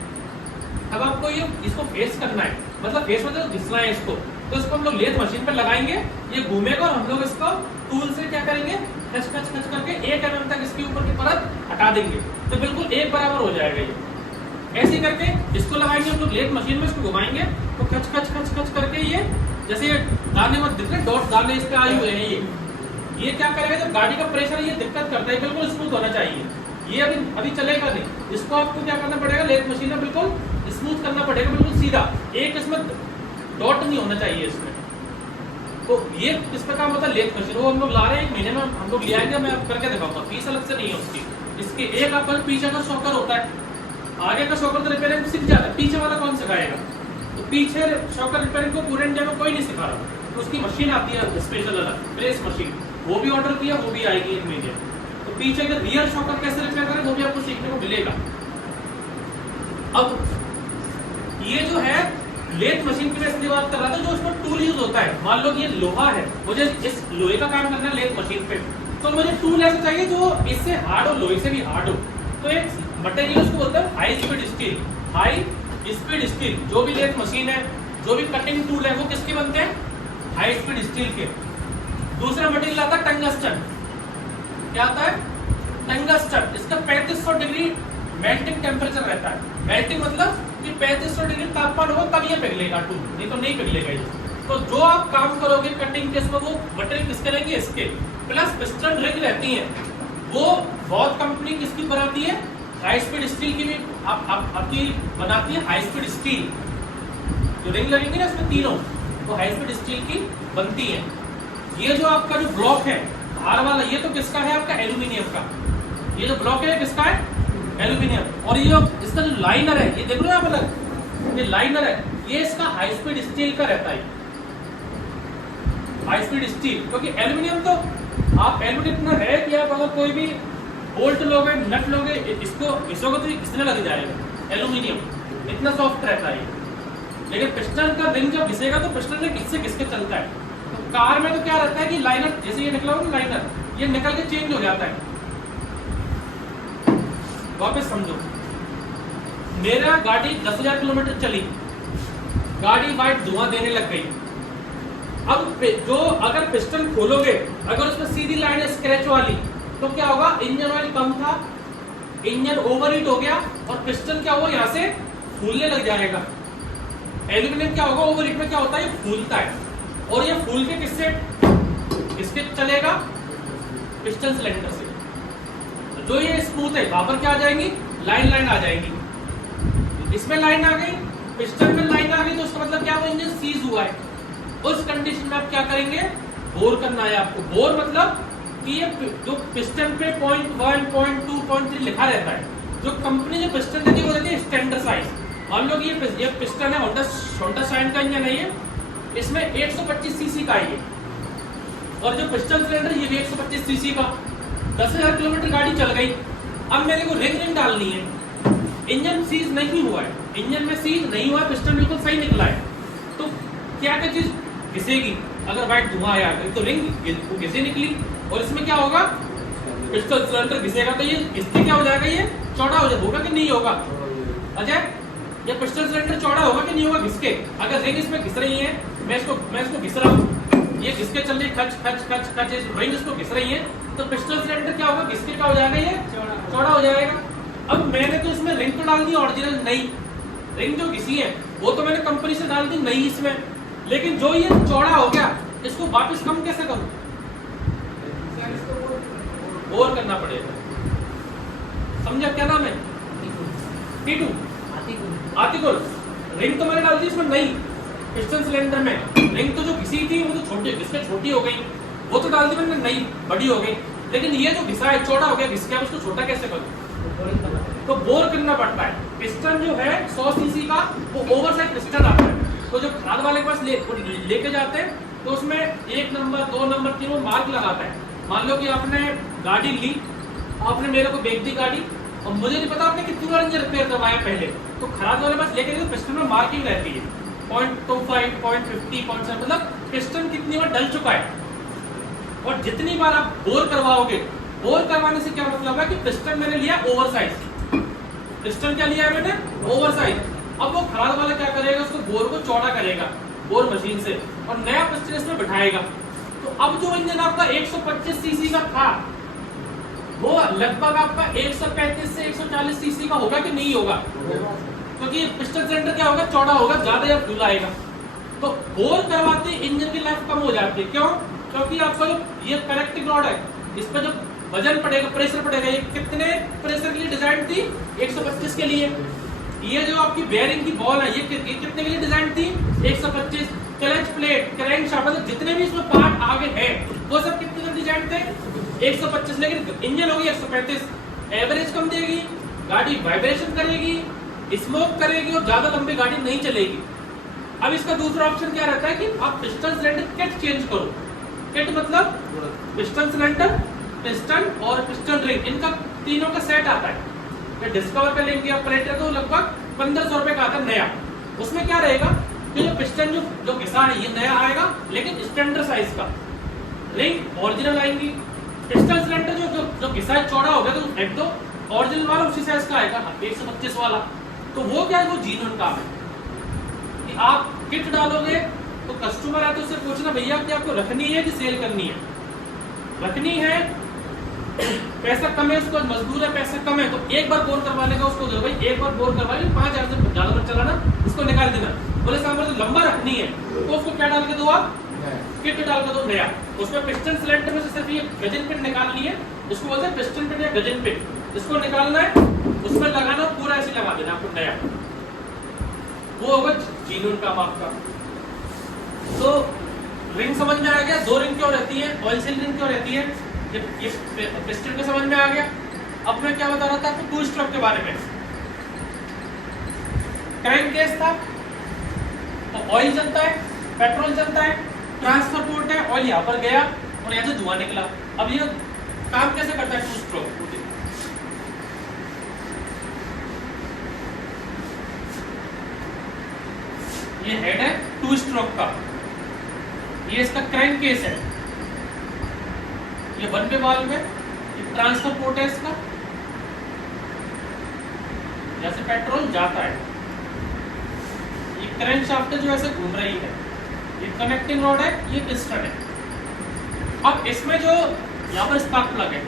अब आपको ये इसको फेस करना है, मतलब फेस मतलब घिसना है इसको, तो इसको हम लोग लेथ मशीन पर लगाएंगे, ये घूमेगा और हम लोग इसको टूल से क्या करेंगे, खच खच खच करके 1 mm तक इसके ऊपर की परत हटा देंगे, तो बिल्कुल एक बराबर हो जाएगा ये। ऐसे करके इसको लगाएंगे हम लोग लेथ मशीन में, इसको घुमाएंगे तो खच खच खच खच करके ये जैसे ये दाने में दिख रहे डॉट दाने इस पे आए हुए हैं, ये क्या करेगा, जब गाड़ी का प्रेशर ये दिक्कत करता है, बिल्कुल स्मूथ होना चाहिए, ये अभी चलेगा नहीं, इसको आपको क्या करना पड़ेगा, लेथ मशीन में बिल्कुल स्मूथ करना पड़ेगा, बिल्कुल सीधा, एक इसमें डॉट नहीं होना चाहिए इसमें। तो ये किस पर काम होता है, लेथ मशीन, वो हम लोग ला रहे हैं, 1 महीने में हम लोग ले आएंगे, मैं आप करके दिखाऊंगा, फीस अलग से नहीं है उसकी। इसके एक आपका पीछे का शॉकर होता है, आगे का शॉकर तो रिपेयरिंग सीख जाता है, पीछे वाला कौन सिखाएगा, तो पीछे शॉकर रिपेयरिंग को पूरे इंडिया में कोई नहीं सिखा रहा, तो उसकी मशीन आती है स्पेशल अलग, प्रेस मशीन, वो भी ऑर्डर किया, वो भी आएगी 1 महीने। तो पीछे के रियर शॉकर कैसे रिपेयर करें, वो भी आपको सीखने को मिलेगा। अब ये जो है लेथ मशीन की मैं इसलिए बात कर रहा था, जो उसमें टूल यूज होता है, मान लो ये लोहा है, मुझे इस लोहे का काम करना है लेथ मशीन पे, तो मुझे टूल ऐसा चाहिए जो इससे हार्ड हो, लोहे से भी हार्ड हो, तो एक मटेरियल उसको बोलते हैं high speed steel. High speed steel जो भी लेथ मशीन है, जो भी कटिंग टूल है, वो किसके बनते हैं, हाई स्पीड स्टील के। दूसरा मटेरियल आता है टंगस्टन, क्या आता है, टंगस्टन, इसका 3500 डिग्री मेल्टिंग टेम्परेचर रहता है, मेल्टिंग मतलब कि 3500 डिग्री तापमान होगा तब ये पिघलेगा टूल, नहीं तो नहीं पिघलेगा ये। तो जो आप काम करोगे कटिंग के, इसमें वो मटेरियल किसके रहेंगे, इसके, प्लस पिस्टन रिंग रहती है, वो बहुत कंपनी किसकी बनाती है, हाई स्पीड स्टील की भी आपकी बनाती है, हाई स्पीड स्टील, जो रिंग लगेंगे ना इसमें तीनों, वो हाई स्पीड स्टील की बनती है। ये जो आपका जो ब्लॉक है बाहर वाला, ये तो किसका है, आपका एल्यूमिनियम का, ये जो ब्लॉक है किसका है, एल्यूमिनियम। और ये इसका जो लाइनर है, ये देख लो आप अलग, ये लाइनर है, ये इसका हाई स्पीड स्टील का रहता है, हाई स्पीड स्टील, क्योंकि एल्यूमिनियम तो आप एल्यूमिनियम इतना है कि आप अगर कोई भी बोल्ट लोगे, नट लोगे, इसको घिसोगे तो घिसने लग जाएगा, एल्यूमिनियम इतना सॉफ्ट रहता है। लेकिन पिस्टन का रिंग जब घिसेगा तो पिस्टन रिंग इससे घिस के चलता है। तो कार में तो क्या रहता है कि लाइनर, जैसे ये निकला होगा लाइनर, ये निकल के चेंज हो जाता है। वापस समझो, मेरा गाड़ी 10,000 किलोमीटर चली, गाड़ी वाइट धुआं देने लग गई, अब जो अगर पिस्टन खोलोगे, अगर उसमें सीधी लाइन है स्क्रैच वाली, तो क्या होगा, इंजन ऑयल कम था, इंजन ओवरहीट हो गया और पिस्टन क्या हुआ, यहाँ से फूलने लग जाएगा। एल्यूमिनियम क्या होगा, ओवरहीट में क्या होता है, ये फूलता है, और ये फूल के किसके चलेगा, पिस्टन सिलेंडर से। तो जो ये स्मूथ है, वहां पर क्या आ जाएंगी, लाइन आ जाएगी, इसमें लाइन आ गई, पिस्टन में लाइन आ गई, तो उसका मतलब क्या हुआ, इंजन सीज हुआ है। उस कंडीशन में आप क्या करेंगे, बोर करना है आपको। बोर मतलब कि ये जो पिस्टन पे 0.1, 0.2, 0.3 लिखा रहता है, जो कंपनी जो पिस्टन देती है वो देती है स्टैंडर्ड साइज। मान लो कि ये पिस्टन है, होंडा शाइन का इंजन है ये, इसमें 125 सीसी का है ये, और जो पिस्टन सिलेंडर ये भी 125 सीसी का। 10,000 किलोमीटर गाड़ी चल गई, अब मेरे को रिंग डालनी है, इंजन सीज नहीं हुआ है, इंजन में सीज नहीं हुआ है, पिस्टन बिल्कुल सही निकला है, तो क्या क्या चीज घिसेगी, अगर वाइट धुआं आया तो रिंग घिसे निकली, और इसमें क्या होगा, पिस्टन सिलेंडर घिसेगा, तो ये इससे क्या हो जाएगा, ये चौड़ा हो जाएगा, होगा कि नहीं होगा अजय, ये पिस्टन सिलेंडर चौड़ा होगा कि नहीं होगा घिस के। अगर रिंग इसमें घिस रही है, मैं इसको घिस रहा हूँ, ये घिस के चल रही है, खच खच खच खच, रिंग इसको घिस रही है, तो पिस्टन सिलेंडर क्या होगा, घिस के क्या हो जाएगा, ये चौड़ा हो जाएगा। अब मैंने तो इसमें रिंग तो डाल दी ओरिजिनल नई, रिंग जो घिसी है वो तो मैंने कंपनी से डाल दी नई इसमें, लेकिन जो ये चौड़ा हो गया, इसको वापस कम कैसे करूं, बोर करना पड़ेगा। समझा, क्या नाम है, टीटू, आतिकुल। रिंग तो मैंने डाल दी इसमें नई पिस्टन सिलेंडर में, रिंग तो जो घिसी थी वो तो छोटी हो गई, वो तो डाल दी मैंने नई, बड़ी हो गई, लेकिन ये जो घिसा है चौड़ा हो गया, घिस के अब उसको छोटा कैसे करूं, तो बोर करना पड़ता है। पिस्टन जो है 100 सीसी का, वो ओवरसाइज पिस्टन आता है, तो जब खाद वाले के पास लेके जाते हैं, तो उसमें 1 नंबर 2 नंबर 3 मार्क लगाता है। मान लो कि आपने गाड़ी ली, आपने मेरे को बेच दी गाड़ी और मुझे नहीं पता आपने कितनी बार इंजन रिपेयर करवाया पहले, तो खराब वाले पास लेके पिस्टन में मार्किंग रहती है 0.25, 0.50, 0.7, मतलब पिस्टन कितनी बार डल चुका है। और जितनी बार आप बोर करवाओगे, बोर करवाने से क्या मतलब है कि पिस्टन मैंने लिया ओवरसाइज, पिस्टन क्या लिया है मैंने, ओवरसाइज। अब वो खराब वाला क्या करेगा, उसको बोर को चौड़ा करेगा बोर मशीन से और नया पिस्टन इसमें बैठाएगा। तो अब जो इंजन आपका 125 सीसी का था वो लगभग आपका 135 से 140 सीसी का होगा कि नहीं होगा, क्योंकि पिस्टन सिलेंडर क्या होगा, चौड़ा होगा, ज्यादा या फ्यूल आएगा। तो बोर करवाते इंजन की लाइफ कम हो जाती है। क्यों? क्योंकि आपका जो ये कनेक्टिंग रॉड है, इस पर जो वजन पड़ेगा, प्रेशर पड़ेगा, ये कितने प्रेशर के लिए डिजाइन थी, 125 के लिए। ये जो आपकी बेयरिंग की बॉल है, ये कितने के लिए डिजाइन थी, 125। क्लच प्लेट, क्रैंक शाफ्ट, मतलब जितने भी इसमें पार्ट आगे है वो सब कितने के डिजाइन थे, 125। लेकिन इंजन होगी 135, एवरेज कम देगी, गाड़ी वाइब्रेशन करेगी, स्मोक करेगी और ज्यादा लंबी गाड़ी नहीं चलेगी। अब इसका दूसरा ऑप्शन क्या रहता है कि आप पिस्टन सिलेंडर किट चेंज करो। किट मतलब पिस्टन सिलेंडर, पिस्टन और पिस्टन रिंग, इनका तीनों का सेट आता है। डिस्कवर का लेंगे आप प्लेटर को लगभग 1500 रुपए का आता है नया। उसमें क्या रहेगा कि जो पिस्टन जो घिसा है ये नया आएगा लेकिन स्टैंडर्ड साइज का, रिंग ओरिजिनल आएंगी, पिस्टन सिलेंडर जो घिसा है चौड़ा हो गया तो फेंक दो, ओरिजिनल वाला उसी साइज का आएगा 125 वाला। तो वो क्या है, वो जीन्युइन काम है कि आप किट डालोगे तो कस्टमर है तो उससे पूछना भैया कि आपको रखनी है कि सेल करनी है। रखनी है, पैसा कम है, उसको मजदूर है, पैसा कम है, तो एक बार बोर करवाने का उसको दो भाई, एक बार बोर करवा ले, 5000 से ज्यादा मत चलाना, इसको निकाल देना। बोले साहब तो लंबा रखनी है तो उसको क्या डाल के दो आप, किट डाल के दो नया। उसमें पिस्टन सिलेंडर में से सिर्फ ये गजन पिन निकालनी है, उसको बोलते हैं पिस्टन पिन या गजन पिन, इसको निकालना है, उसमें लगाना, पूरा ऐसे लगा देना आपको नया, वो होगा जीन्युइन काम आपका। तो रिंग समझ में आ गया, दो रिंग क्यों रहती है, ऑयल सील रिंग क्यों रहती है, ये पिस्टन में समझ में आ गया। अब मैं क्या बता रहा था आपको टू स्ट्रोक के बारे में। क्रैंक केस था तो ऑयल चलता है, पेट्रोल चलता है, ट्रांसफर पोर्ट है, ऑयल यहाँ पर गया और यहाँ से धुआं निकला। अब ये काम कैसे करता है टू स्ट्रोक, ये हेड है टू स्ट्रोक का, ये इसका क्रैंक केस है, ये वन वे वाल्व है, ये ट्रांसफर पोर्ट है इसका, जैसे पेट्रोल जाता है, ये क्रैंक शाफ्ट जो ऐसे घूम रही है, ये कनेक्टिंग रॉड है, ये पिस्टन है। अब इसमें जो यहाँ पर स्पार्क प्लग है,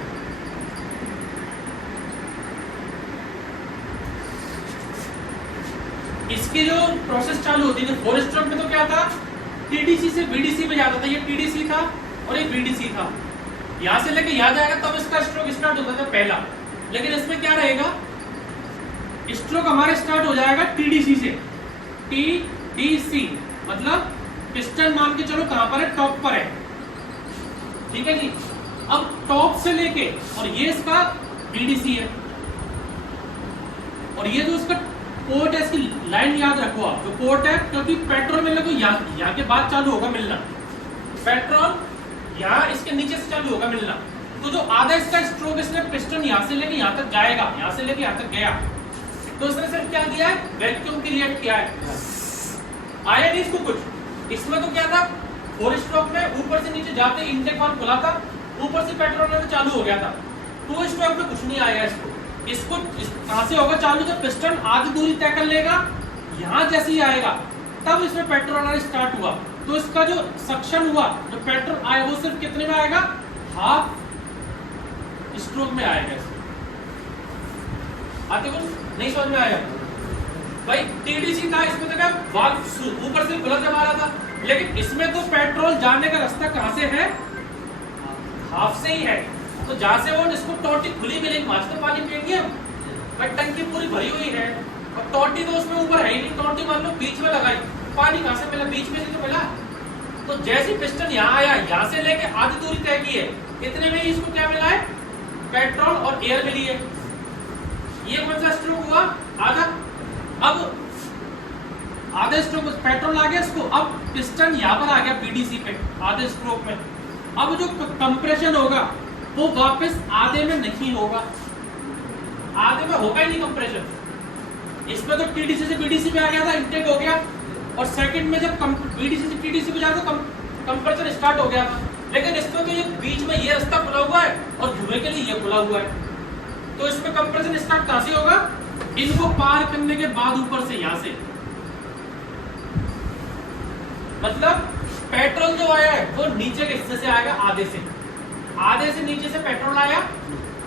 इसकी जो प्रोसेस चालू होती है, फोर स्ट्रोक में तो क्या था, टीडीसी से बीडीसी में जाता था, ये टीडीसी था और ये बीडीसी था, यहां से लेके यहां जाएगा तब इसका स्ट्रोक स्टार्ट होता था पहला। लेकिन इसमें क्या रहेगा, स्ट्रोक हमारे स्टार्ट हो जाएगा टीडीसी से, टीडीसी मतलब पिस्टन मान के चलो कहां पर है, टॉप पर है, ठीक है जी। अब टॉप से लेके और ये इसका बीडीसी है और ये जो इसका पोर्ट है, इसकी लाइन याद रखो आप, जो पोर्ट है, क्योंकि पेट्रोल मिलने को यहाँ के बाद चालू होगा मिलना, पेट्रोल यहाँ इसके नीचे से चालू होगा मिलना। तो जो आधा इसका स्ट्रोक इसने पिस्टन यहाँ से लेके यहाँ तक जाएगा, यहाँ से लेके यहाँ तक गया, तो इसने सिर्फ क्या किया है, वैक्यूम क्रिएट किया है, आया नहीं इसको कुछ। इसमें तो क्या था, फोर स्ट्रोक में ऊपर से नीचे जाते इनटेक वाल्व खुला था, ऊपर से पेट्रोल चालू हो गया था। टू स्ट्रोक में कुछ नहीं आएगा इसको कहां से होगा चालू, जब पिस्टन आधी दूरी तय कर लेगा, यहां जैसे ही आएगा तब इसमें पेट्रोल आना स्टार्ट हुआ, तो इसका जो सक्शन हुआ, जो पेट्रोल आया वो सिर्फ कितने में आएगा, हाफ स्ट्रोक में आएगा। आते कुछ नहीं समझ में आएगा भाई, टीडीसी था, इसमें तो क्या वाल्व ऊपर से खुला जब आ रहा था, लेकिन इसमें तो पेट्रोल जाने का रास्ता कहां से है, हाफ से ही है। तो जहां से वो इसको टोटी खुली मिलेगी, वहां से तो पानी पिएंगे हम, भाई टंकी पूरी भरी हुई है और टोटी तो उसमें ऊपर है ही नहीं, टोटी मान लो बीच में लगाई, पानी कहां से मिला, बीच में से तो मिला। तो जैसे पिस्टन यहाँ आया, यहाँ से लेके आधी दूरी तय की है, इतने में इसको क्या मिला है, पेट्रोल और एयर मिली है। ये कौन सा स्ट्रोक हुआ, आधा। अब आधे स्ट्रोक पेट्रोल आ गया इसको, अब पिस्टन यहाँ पर आ गया बीडीसी पे आधे स्ट्रोक में। अब जो कंप्रेशन होगा वो वापस आधे में नहीं होगा, आधे में होगा ही नहीं कंप्रेशन। इसमें तो टीडीसी से बीडीसी पे आ गया था, इंटेक हो गया, और सेकंड में जब बीडीसी से टीडीसी पे जाता तो कंप्रेशन स्टार्ट हो गया था। लेकिन इसमें तो ये बीच में ये रास्ता खुला हुआ है और धुएं के लिए ये खुला हुआ है, तो इसमें कंप्रेशन स्टार्ट कहां से होगा? इनको पार करने के बाद ऊपर से यहां से, मतलब पेट्रोल जो आया है वो नीचे के हिस्से से आएगा, आधे से नीचे से पेट्रोल आया,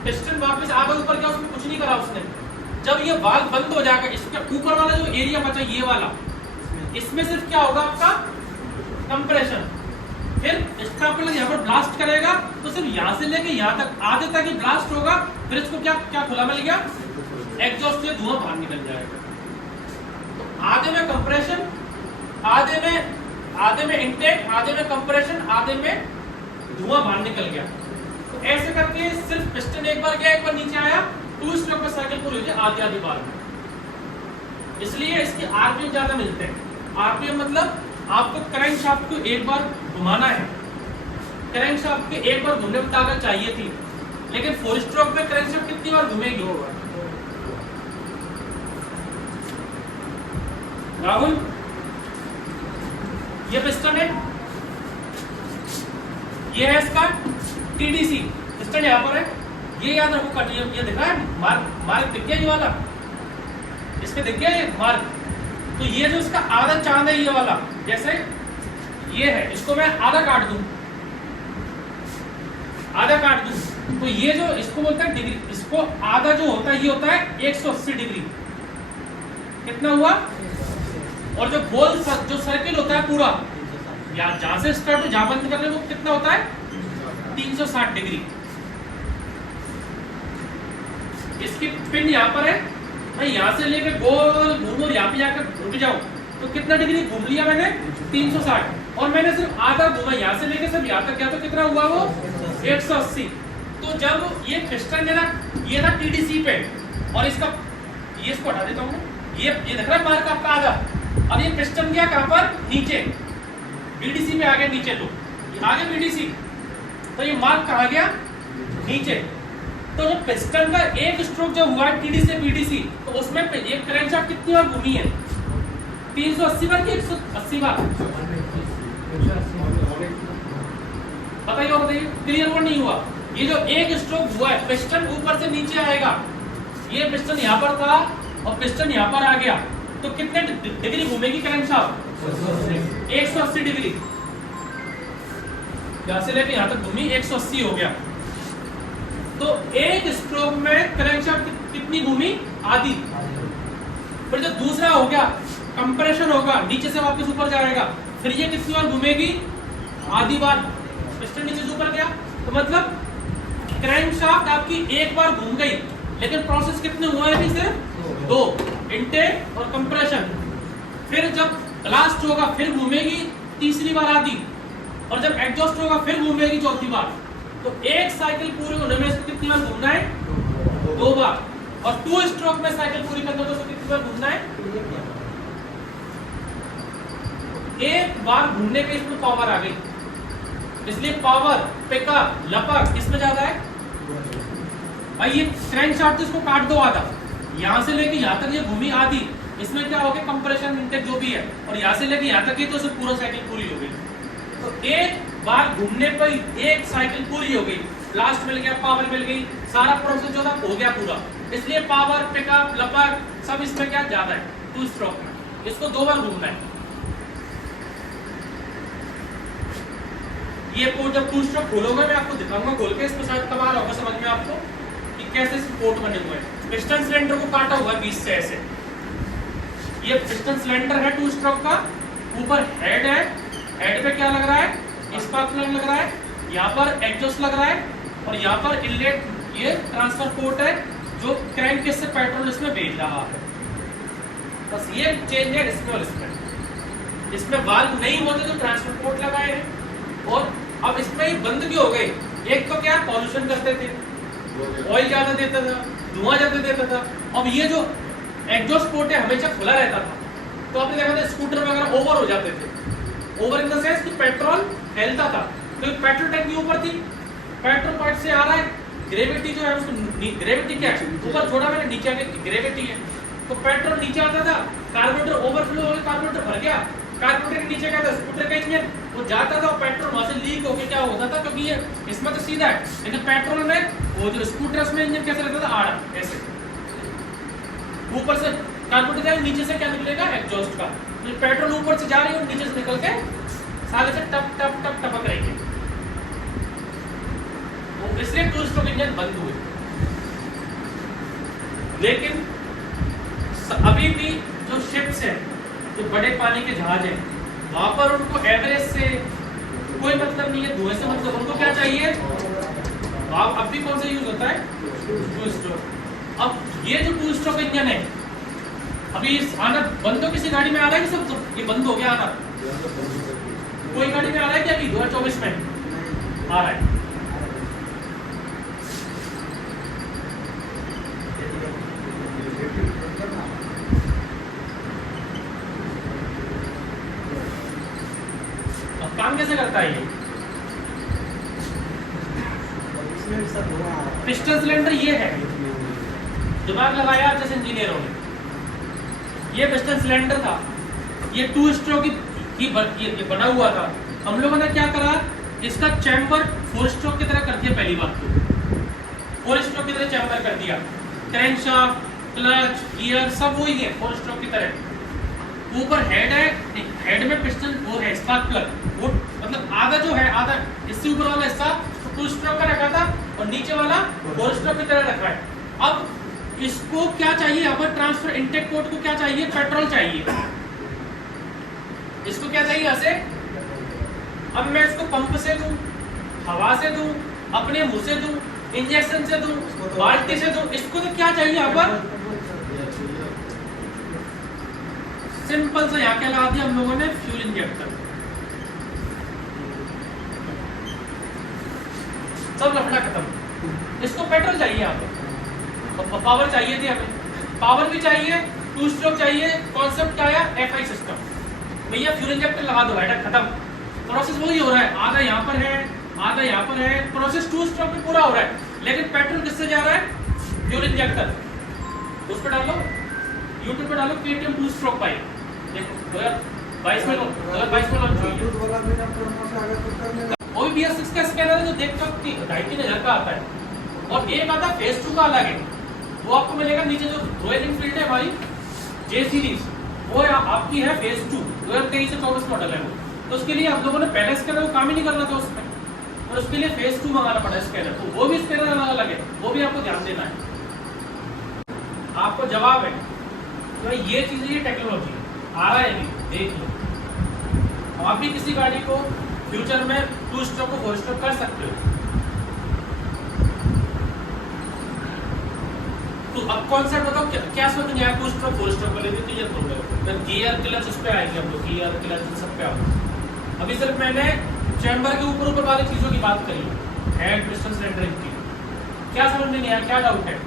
पिस्टन वापस आधा ऊपर गया, उसमें कुछ नहीं करा उसने। जब ये वाल्व बंद हो जाएगा, इसके ऊपर वाला जो एरिया बचा ये वाला, इसमें सिर्फ क्या होगा आपका कंप्रेशन। फिर इसका अपना यहाँ पर ब्लास्ट करेगा तो सिर्फ यहाँ से लेके यहाँ तक आधे तक ही ब्लास्ट होगा। फिर इसको क्या खुला मिल गया? एग्जॉस्ट से धुआं बाहर निकल जाएगा। तो आधे में कंप्रेशन, आधे में इंटेक, आधे में कंप्रेशन, आधे में धुआं बाहर निकल गया। तो ऐसे करके सिर्फ पिस्टन एक बार गया, एक बार नीचे आया, 2 स्ट्रोक में साइकिल पूरी होती है आधी बार में। इसलिए इसके आरपीएम ज्यादा मिलते हैं। आरपीएम मतलब आपको क्रैंक शाफ्ट को एक बार घुमाना है, क्रैंक शाफ्ट के एक बार घूमने में ताकत चाहिए थी, लेकिन 4 स्ट्रोक में क्रैंक शाफ्ट कितनी बार घूमेगी? राहुल, ये पिस्टन है, ये है इसका टीडीसी पिस्टन, यहाँ पर है, ये याद रखो कट, ये दिख रहा है मार्क दिख गया, ये वाला इसमें दिख गया ये मार्क। तो ये जो इसका आधा चांद है ये वाला, जैसे ये है, इसको मैं आधा काट दूं, तो ये जो इसको बोलते हैं डिग्री, इसको आधा जो होता है ये होता है 180 डिग्री। कितना हुआ? और जो गोल जो सर्किल होता है पूरा, या जहां से स्टार्ट हो जहां बंद कर रहे वो कितना होता है? 360 डिग्री। इसकी पिन यहाँ पर है, मैं यहाँ से लेकर गोल घूम और यहाँ पे जाकर रुक जाऊं तो कितना डिग्री घूम लिया मैंने? 360, और मैंने सिर्फ आधा घूमा, यहाँ से लेकर सिर्फ यहाँ तक गया तो कितना हुआ वो? 180। तो जब ये पिस्टन है ना, ये था टीडीसी पे, और इसका ये इसको हटा देता हूँ, ये देख रहा है मार्क आपका आधा, अब ये पिस्टन गया कहाँ पर? नीचे, बीडीसी में आ गया नीचे, तो आगे बीडीसी, तो ये मार्क कहाँ गया? नीचे। तो जो पिस्टन का एक स्ट्रोक जो हुआ है टीडीसी से बीडीसी, तो उसमें ये क्रैंकशाफ्ट कितनी बार घूमी है? 380 बार कि 180 बार? बताइए और बताइए, क्लियर और नहीं हुआ? ये जो एक स्ट्रोक हुआ है, पिस्टन ऊपर से नीचे आएगा, ये पिस्टन यहाँ पर था और पिस्टन यहाँ पर आ गया, तो कितने डिग्री घूमेगी क्रैंकशाफ्ट? 180 डिग्री। यहाँ से लेके यहाँ तक घूमी, 180 हो गया। तो एक स्ट्रोक में क्रैंकशाफ्ट कितनी घूमी? आधी। फिर जब दूसरा हो गया, कंप्रेशन होगा, नीचे से वापस ऊपर जाएगा, फिर ये कितनी बार घूमेगी? आधी बार। पिस्टन नीचे से ऊपर गया, तो मतलब क्रैंकशाफ्ट आपकी एक बार घूम गई, लेकिन प्रोसेस कितने हुआ है? सिर्फ 2, इंटेक और कंप्रेशन। फिर जब ब्लास्ट होगा फिर घूमेगी तीसरी बार आधी, और जब एग्जॉस्ट होगा फिर घूमेगी चौथी बार। तो एक साइकिल पूरी होने में इसको कितनी बार घूमना है? 2 बार। और 2 स्ट्रोक में साइकिल पूरी करने में इसको कितनी बार घूमना है? एक बार घूमने पे इसमें पावर आ गई, इसलिए पावर, पिकअप, लपक इसमें ज्यादा है। भाई ये क्रैंकशाफ्ट इसको काट दो आधा, यहाँ से लेके यहाँ तक ये घूमी आधी, इसमें क्या हो गया? कंप्रेशन, इंटेक जो भी है, और यहाँ से लेके यहाँ तक ही, तो सिर्फ पूरा साइकिल पूरी हो गई। तो एक बार घूमने पर एक साइकिल पूरी हो गई, ब्लास्ट मिल गया, पावर मिल गई, सारा प्रोसेस जो था हो गया पूरा। इसलिए पावर, पिकअप, लपक सब इसमें क्या ज्यादा है? 2 स्ट्रोक में इसको 2 बार घूमना है। ये पोर्ट जब 2 स्ट्रोक खोलोगे, मैं आपको दिखाऊंगा खोल के, इसमें शायद कमाल होगा समझ में आपको कि कैसे पोर्ट बने हुए हैं। पिस्टन सिलेंडर को काटा हुआ है 20 से ऐसे, ये पिस्टन सिलेंडर है 2 स्ट्रोक का, ऊपर हेड है, हेड पे क्या लग रहा है? स्पार्क प्लग लग रहा है, यहाँ पर एग्जॉस्ट लग रहा है, और यहाँ पर इनलेट, ये ट्रांसफर पोर्ट है जो क्रैंक केस से पेट्रोल इसमें भेज रहा है। बस ये चेंज है इसमें और इसमें। इसमें वाल्व नहीं होते तो ट्रांसफर पोर्ट लगाए हैं, और अब इसमें ये बंद क्यों हो गए? एक तो क्या पॉल्यूशन करते थे, ऑयल ज्यादा देता था, धुआं ज्यादा देता था। अब ये जो एग्जॉस्ट पोर्ट है हमेशा खुला रहता था, तो आपने देखा था स्कूटर वगैरह ओवर हो जाते थे। ओवर इन द सेंस कि पेट्रोल फैलता था, तो पेट्रोल टैंकी ऊपर थी, पेट्रोल पार्ट से आ रहा है, ग्रेविटी जो है उसको, ग्रेविटी क्या है, ऊपर छोड़ा मैंने, नीचे आके ग्रेविटी है। तो पेट्रोल नीचे आता था, कार्बोरेटर ओवरफ्लो हो गया, कार्बोरेटर भर गया, कार्बोरेटर के नीचे क्या था, स्कूटर का इंजन, वो जाता था और पेट्रोल वहां से लीक होके क्या होता था, क्योंकि ये इसमें तो सीधा है, लेकिन पेट्रोल में वो जो स्कूटर में इंजन कैसे रहता था, आड़ा ऐसे, ऊपर से कार्बोरेटर जाएगा, नीचे से क्या निकलेगा, एग्जॉस्ट का। तो पेट्रोल ऊपर से जा रही है और नीचे से निकल के साले से टप टप टप टपक रही है, इसलिए टू स्ट्रोक इंजन बंद हुए। लेकिन अभी भी जो शिप्स हैं, जो बड़े पानी के जहाज हैं, वहां पर उनको एवरेज से कोई मतलब नहीं है, धुएं से मतलब, उनको क्या चाहिए, अब भी कौन सा यूज होता है, टू स्ट्रोक। अब ये जो टू स्ट्रोक इंजन है, अभी आना बंद तो किसी गाड़ी में आ रहा है कि सब ये बंद हो गया आना, कोई गाड़ी में आ रहा है कि अभी 2024 में आ रहा है। काम कैसे करता है ये, इसमें भी सब धुआं आ रहा है। पिस्टन सिलेंडर ये है, दिमाग लगाया जैसे इंजीनियरों ने, ये पिस्टन सिलेंडर था, ये टू स्ट्रोक की ये बना हुआ था। हम लोगों ने क्या करा, इसका चैम्बर 4 स्ट्रोक की तरह कर दिया, पहली बात तो 4 स्ट्रोक की तरह चैम्बर कर दिया, क्रैंकशाफ्ट, क्लच, गियर सब वही है 4 स्ट्रोक की तरह। ऊपर हेड है, हेड में पिस्टन वो है, स्पार्क प्लग, वो मतलब आधा जो है, आधा इससे ऊपर वाला हिस्सा टू स्ट्रोक का रखा था और नीचे वाला 4 स्ट्रोक की तरह रखा है। अब इसको क्या चाहिए, यहाँ पर ट्रांसफर इंटेक पोर्ट को क्या चाहिए, पेट्रोल चाहिए, इसको क्या चाहिए यहाँ से। अब मैं इसको पंप से दूं, हवा से दूं, अपने मुंह से दूं, इंजेक्शन से दूं, बाल्टी से दूं, इसको तो क्या चाहिए यहाँ पर, सिंपल सा यहाँ क्या लगा दिया हम लोगों ने, फ्यूल इंजेक्टर। सब लफड़ा खत्म। इसको पेट्रोल चाहिए यहाँ पर, पावर चाहिए थी हमें, पावर भी चाहिए, टू स्ट्रोक चाहिए, कॉन्सेप्ट क्या आया, एफआई सिस्टम, भैया फ्यूल इंजेक्टर लगा दो, हेडर खत्म। प्रोसेस वही हो रहा है, आधा यहाँ पर है, आधा यहाँ पर है, प्रोसेस टू स्ट्रोक में पूरा हो रहा है। लेकिन पेट्रोल किससे जा रहा है, फ्यूल इंजेक्टर। उस पर डालो, यूट्यूब पे डालो केटीएम टू स्ट्रोक पाइप, देखो 2022 में लॉन्च हुई है। वो भी BS6 का स्कैनर है जो देख सकती है, 2,500 का आता है। और एक आता फेज 2 का अलग है, वो आपको मिलेगा नीचे, जो रॉयल एनफील्ड है हमारी जे सीरीज, वो आपकी है फेज 2, 2023 से 24 मॉडल है वो। तो उसके लिए हम लोगों ने पहले स्कैनर को काम ही नहीं करना था उसमें, और उसके लिए फेज 2 मंगाना पड़ा स्कैनर, तो वो भी स्कैनर अलग अलग है, वो भी आपको ध्यान देना है। आपको जवाब है तो ये चीज़, ये टेक्नोलॉजी आ रहा है, नहीं देख लो। आप भी किसी गाड़ी को फ्यूचर में टू स्ट्रोक को 4 स्ट्रोक कर सकते हो। तो अब कॉन्सेप्ट बताओ, क्या समझ नहीं आया, टू स्ट्रोक 4 स्ट्रोक वाले भी क्लियर हो गए, गियर क्लच उस पे आएगी, हम लोग गियर क्लच सब पे आओगे। अभी सिर्फ मैंने चैम्बर के ऊपर ऊपर वाली चीजों की बात करी, हेड, पिस्टन, सिलेंडर की। क्या समझ में नहीं आया, क्या डाउट है,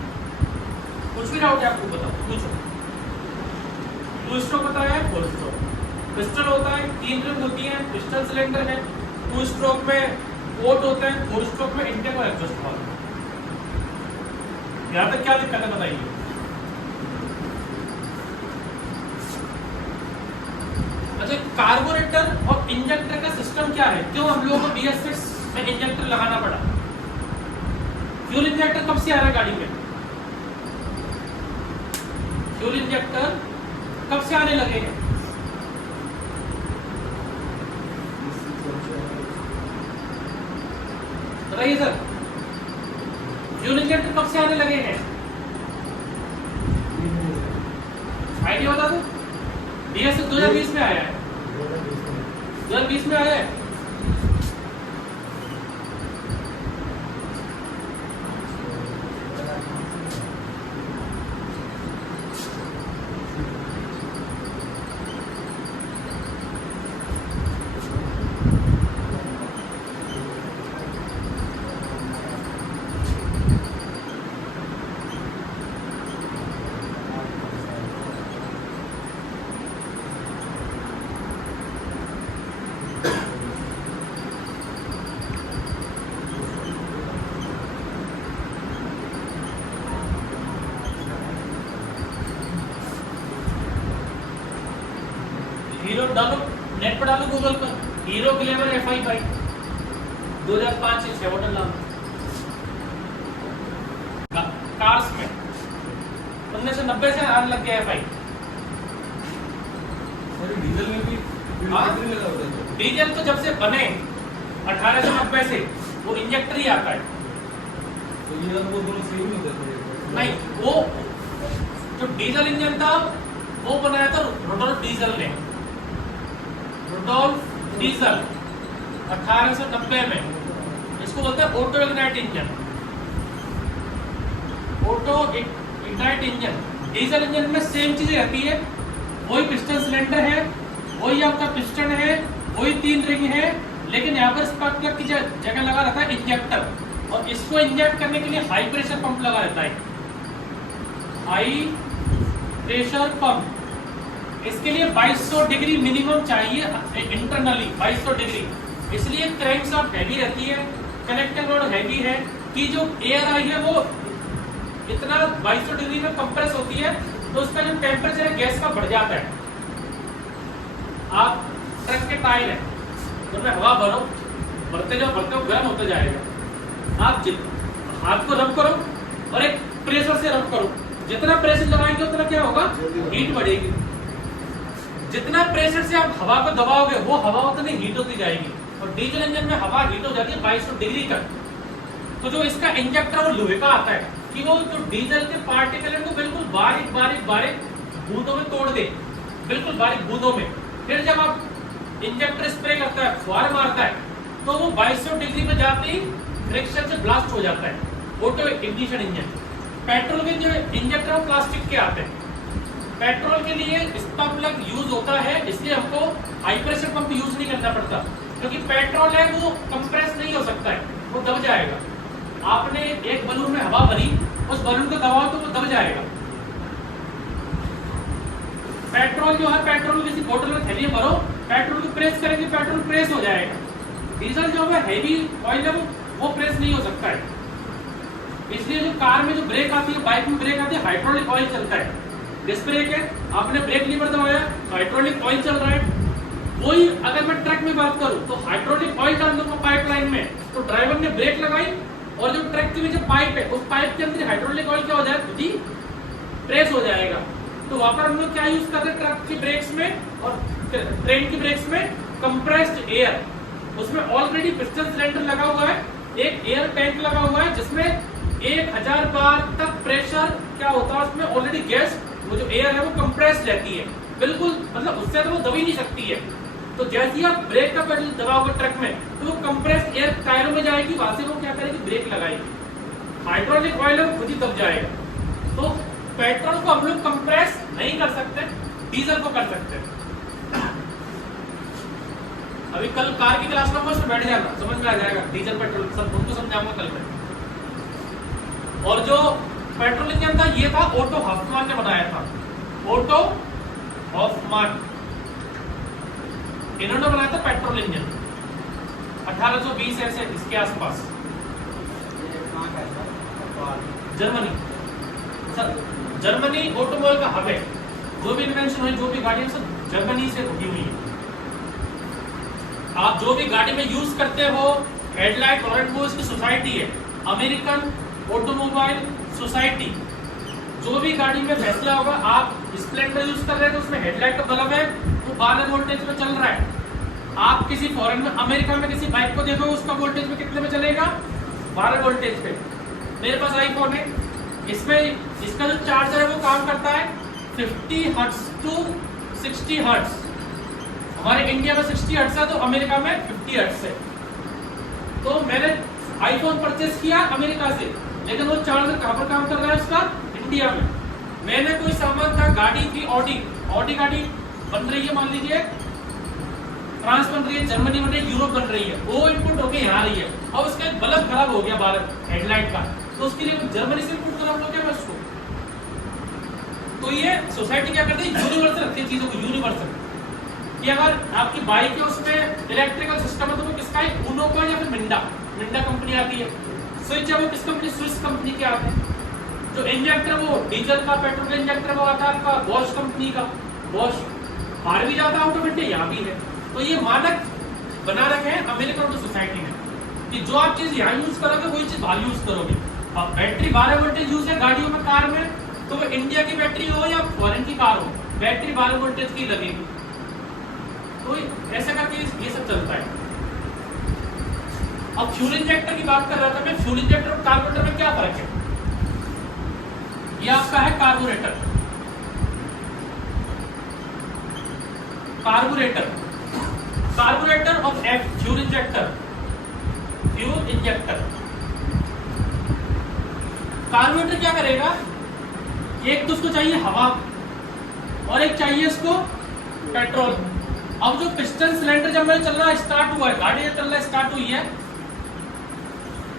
कुछ भी डाउट है आपको बताओ, पूछो। टू स्ट्रोक होता है, 4 स्ट्रोक, पिस्टन होता है, 3 रिंग होती है, पिस्टन सिलेंडर है, 2 स्ट्रोक में पोर्ट होता है, 4 स्ट्रोक में इंटेक और एग्जॉस्ट वाल्व। यहाँ तक क्या दिक्कत है बताइए। अच्छा, कार्बोरेटर और इंजेक्टर का सिस्टम क्या है, क्यों हम लोगों को BS6 में इंजेक्टर लगाना पड़ा। फ्यूल इंजेक्टर कब से आ रहा है गाड़ी में, फ्यूल इंजेक्टर कब से आने लगे हैं, बताइए सर, फ्यूल इंजेक्टर कब से आने लगे हैं, आइडिया बता दो। BS6 2020 में आया है, 2020 में आया है। डालो, नेट पर डालो गूगल पर, हीरो ग्लैमर FI बाइक 2005 से 6 मॉडल डालो। कार्स में 1990 से आने लग गया FI। अरे डीजल में भी हाँ? बैटरी लगा होता है। डीजल तो जब से बने 1890 से वो इंजेक्टर ही आता है। तो ये वो दोनों सेम ही होते हैं। नहीं, वो जो डीजल इंजन था वो बनाया था रुडोल्फ डीजल ने। रुडोल्फ डीजल 1890 में, इसको बोलते हैं auto ignite engine. Auto ignite engine, diesel engine में सेम चीजें रहती है, वही पिस्टन सिलेंडर है, वही आपका पिस्टन है, वही 3 रिंग है, लेकिन यहाँ पर स्पार्क प्लग की जगह लगा रहता है इंजेक्टर, और इसको इंजेक्ट करने के लिए हाई प्रेशर पंप लगा रहता है, हाई प्रेशर पंप। इसके लिए 2200 डिग्री मिनिमम चाहिए इंटरनली, 2200 डिग्री। इसलिए क्रैंकशाफ्ट हैवी रहती है, कनेक्टर रोड हैवी है कि जो एयर आई है वो इतना 2200 डिग्री में कंप्रेस होती है, तो उसका जो टेम्परेचर है गैस का बढ़ जाता है। आप ट्रक के टायर है, उसमें हवा भरो, भरते जाओ गर्म होते जाएगा। आप हाथ को रब करो और एक प्रेशर से रब करो, जितना प्रेशर लगाएंगे उतना क्या होगा, हीट बढ़ेगी। जितना प्रेशर से आप हवा को दबाओगे वो हवा उतनी हीट होती जाएगी, और डीजल इंजन में हवा हीट हो जाती है 2200 डिग्री तक। तो जो इसका इंजेक्टर वो लोहे का आता है कि वो जो डीजल के पार्टिकल है वो बिल्कुल बारीक बारीक बारीक बूंदों में तोड़ दे, बिल्कुल बारीक बूंदों में। फिर जब आप इंजेक्टर स्प्रे करता है, फुहार मारता है, तो वो 2200 डिग्री में जाते ही फ्रिक्शन से ब्लास्ट हो जाता है। Auto ignition engine. पेट्रोल के जो इंजेक्टर वो प्लास्टिक के आते हैं। पेट्रोल के लिए स्पार्क प्लग यूज होता है, इसलिए हमको हाई प्रेशर पंप यूज नहीं करना पड़ता, क्योंकि पेट्रोल है वो कंप्रेस नहीं हो सकता है, वो दब जाएगा। आपने एक बलून में हवा भरी, उस बलून को दबाओ तो वो दब जाएगा। पेट्रोल जो है, पेट्रोल किसी बोतल में थैली में भरो, पेट्रोल को प्रेस करेंगे, पेट्रोल प्रेस हो जाएगा। डीजल जो है हैवी ऑयल है वो प्रेस नहीं हो सकता है। इसलिए जो कार में जो ब्रेक आती है, बाइक में ब्रेक आती है, हाइड्रोलिक ऑयल चलता है। डिस्क ब्रेक है, आपने ब्रेक लीवर दबाया, हाइड्रोलिक ऑयल चल रहा है। वही अगर मैं ट्रक में बात करूं तो हाइड्रोलिक ऑयल डाल दूंगा पाइपलाइन में, तो ड्राइवर ने ब्रेक लगाई और जो ट्रक की जो पाइप है उस पाइप के अंदर हाइड्रोलिक ऑयल क्या हो जाएगा, खुद ही प्रेस हो जाएगा। तो वहां पर हम लोग क्या यूज करते हैं ट्रक की ब्रेक्स में और ट्रेन की ब्रेक्स में, कंप्रेस्ड एयर। उसमें ऑलरेडी पिस्टन सिलेंडर लगा हुआ है, एक एयर टैंक लगा हुआ है जिसमें 1000 बार तक प्रेशर क्या होता है, उसमें ऑलरेडी गैस, वो जो एयर है वो कंप्रेस रहती है बिल्कुल, मतलब उससे तो वो दब ही नहीं सकती है। तो जैसे ही आप ब्रेक का पेडल दबाओगे ट्रक में, तो वो कंप्रेस एयर टायरों में जाएगी, वहां से वो क्या करेगी, ब्रेक लगाएगी। हाइड्रोलिक ऑयल है वो खुद ही दब जाएगा। तो पेट्रोल को हम लोग कंप्रेस नहीं कर सकते, डीजल को कर सकते हैं। अभी कल कार की क्लास में उसमें बैठ जाना, समझ में आ जाएगा डीजल पेट्रोल सब उनको समझाऊंगा कल में। और जो पेट्रोल इंजन था ये था ऑटो हॉफमैन ने बनाया था, ऑटो हॉफमैन इन्होंने बनाया था पेट्रोल इंजन 1820 ऐसे इसके आसपास, जर्मनी। सर जर्मनी ऑटोमोबाइल का हब है, जो भी इन्वेंशन हुई, जो भी गाड़ियां सब जर्मनी से उठी हुई है। आप जो भी गाड़ी में यूज करते हो, हेडलाइट और वो इसकी सोसाइटी है, अमेरिकन ऑटोमोबाइल सोसाइटी। जो भी गाड़ी में फैसला होगा, आप स्प्लेंडर यूज कर रहे हैं तो उसमें हेडलाइट का बल्ब है वो 12 वोल्टेज में चल रहा है। आप किसी फॉरेन में, अमेरिका में किसी बाइक को देखो, उसका वोल्टेज में कितने में चलेगा, 12 वोल्टेज पे। मेरे पास आईफोन है, इसमें इसका जो चार्जर है वो काम करता है 50 हर्ट्ज टू 60 हर्ट्ज। हमारे इंडिया में 60 हर्ट्ज है, तो अमेरिका में 50 हर्ट्ज है। तो मैंने आईफोन परचेस किया अमेरिका से, लेकिन वो चार्जर कहाँ पर काम कर रहा है उसका, इंडिया में। मैंने कोई सामान था, गाड़ी की ऑडी गाड़ी बन रही है, मान लीजिए फ्रांस बन रही है, जर्मनी बन रही है, यूरोप बन रही है, वो इनपुट होके यहाँ आ रही है। अब उसका एक बल्ब खराब हो गया बाहर हेडलाइट का, तो उसके लिए जर्मनी से इनपुट करा हम लोग क्या उसको। तो ये सोसाइटी क्या करती है, यूनिवर्सल रखती है चीजों को, यूनिवर्सल। कि अगर आपकी बाइक है उसमें इलेक्ट्रिकल सिस्टम है तो वो किसका है, ऊनो का या फिर मिंडा कंपनी आती है। स्विच है वो किस कंपनी, स्विस कंपनी के आते हैं। जो इंजेक्टर वो डीजल का, पेट्रोल का इंजेक्टर वो आता है आपका बॉश कंपनी का, बॉश। बाहर भी जाता है ऑटोमेटिक, यहाँ भी है। तो ये मानक बना रखे हैं अमेरिकन सोसाइटी ने कि जो आप चीज यहाँ यूज करोगे वही चीज बाहर यूज करोगे। अब बैटरी 12 वोल्टेज यूज है गाड़ियों में, कार में, तो वो इंडिया की बैटरी हो या फॉरेन की कार हो, बैटरी 12 वोल्टेज की लगेगी। तो ऐसा करके ये सब चलता है। अब फ्यूल इंजेक्टर की बात कर रहा था मैं। फ्यूल इंजेक्टर और कार्बोरेटर में क्या फर्क है? ये आपका है carburettor. Carburettor of fuel injector. Fuel injector carburettor क्या करेगा? एक तो उसको चाहिए हवा और एक चाहिए इसको पेट्रोल। अब जो पिस्टन सिलेंडर जब मेरे चलना स्टार्ट हुआ है, गाड़ी जब चलना स्टार्ट हुई है,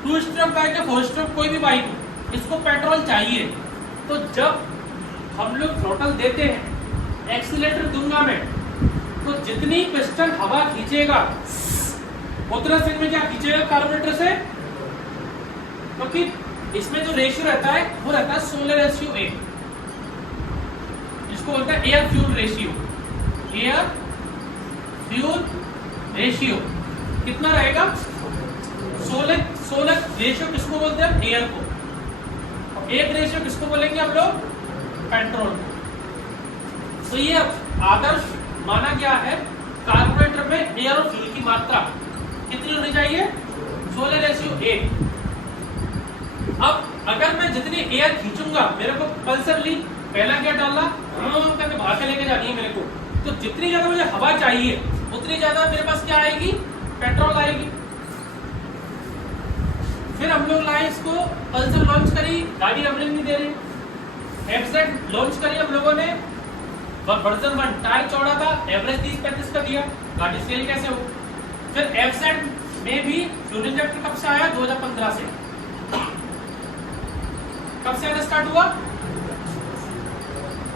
2 स्ट्रोक बाइक या 4 स्ट्रोक कोई भी बाइक हो, इसको पेट्रोल चाहिए। तो जब हम लोग थ्रोटल देते हैं, एक्सीलेटर दूंगा मैं, तो जितनी पिस्टन हवा खींचेगा उतना से में क्या खींचेगा कार्बोरेटर से, क्योंकि इसमें जो रेशियो रहता है वो रहता है 16:8, जिसको बोलते हैं air fuel ratio. Air fuel ratio कितना रहेगा? 16 रेशियो किसको बोलते हैं? एयर को। एक रेशियो किसको बोलेंगे हम लोग? पेट्रोल को। तो ये आदर्श माना गया है कार्बोरेटर में एयर और फ्यूल की मात्रा कितनी होनी चाहिए? 16:8। अब अगर मैं जितनी एयर खींचूंगा, मेरे को पल्सर ली पहला गियर डालना करके बाहर लेके जानी है मेरे को, तो जितनी ज्यादा मुझे हवा चाहिए उतनी ज्यादा मेरे पास क्या आएगी? पेट्रोल आएगी। फिर हम लोग लाए इसको, पल्सर लॉन्च करी, गाड़ी एवरेज नहीं दे रही। एफजेड लॉन्च करी हम लोगों ने, वर्जन 1, टायर चौड़ा था, एवरेज 30-35 का दिया, गाड़ी सेल कैसे हो? फिर एफजेड में भी फ्यूल इंजेक्टर कब से आया? 2015 से। कब से आना स्टार्ट हुआ?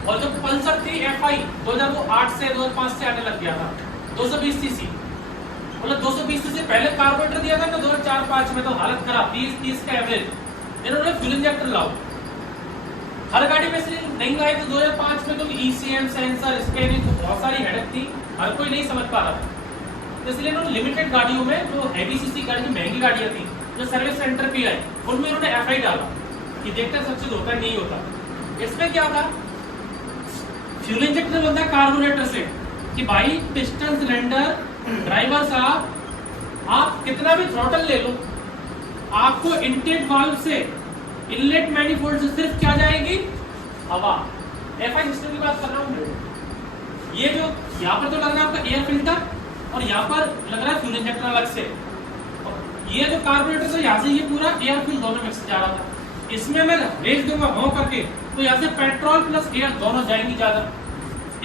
और जो पल्सर थी FI 2008 से 2005 से आने लग गया था, 220 सीसी। मतलब 220 सीसी पहले कार्बोरेटर दिया था ना 2004-05 में, तो हालत खराब, 30 का एवरेज। इन्होंने फ्यूल इंजेक्टर लाओ, हर गाड़ी में से नहीं आई तो 2005 में, तो ECM सेंसर स्कैनिंग तो बहुत सारी हेडेक थी, हर कोई नहीं समझ पा रहा था। इसलिए इन्होंने लिमिटेड गाड़ियों में, जो हैवी सीसी गाड़ी की महंगी गाड़ियां थी, जो सर्विस सेंटर पे आई, उनमें इन्होंने FI डाला कि देखते हैं सब चीज होता है नहीं होता। इसमें क्या था? फ्यूल इंजेक्टर बनता है कार्बोरेटर से कि भाई पिस्टन सिलेंडर ड्राइवर साहब, आप कितना भी थ्रॉटल ले लो, आपको इनटेक वाल्व से, इनलेट मैनिफोल्ड से सिर्फ क्या जाएगी? हवा। FI सिस्टम की बात कर रहा हूं। ये जो यहाँ पर तो लग रहा है आपका एयर फिल्टर, और यहाँ पर लग रहा है फ्यूल इंजेक्टर अलग से। ये जो कार्बोरेटर से यहाँ से ये पूरा एयर फ्यूल दोनों मिक्स जा रहा था। इसमें मैं रेस दूंगा हो करके, तो यहाँ से पेट्रोल प्लस एयर दोनों जाएंगी ज्यादा।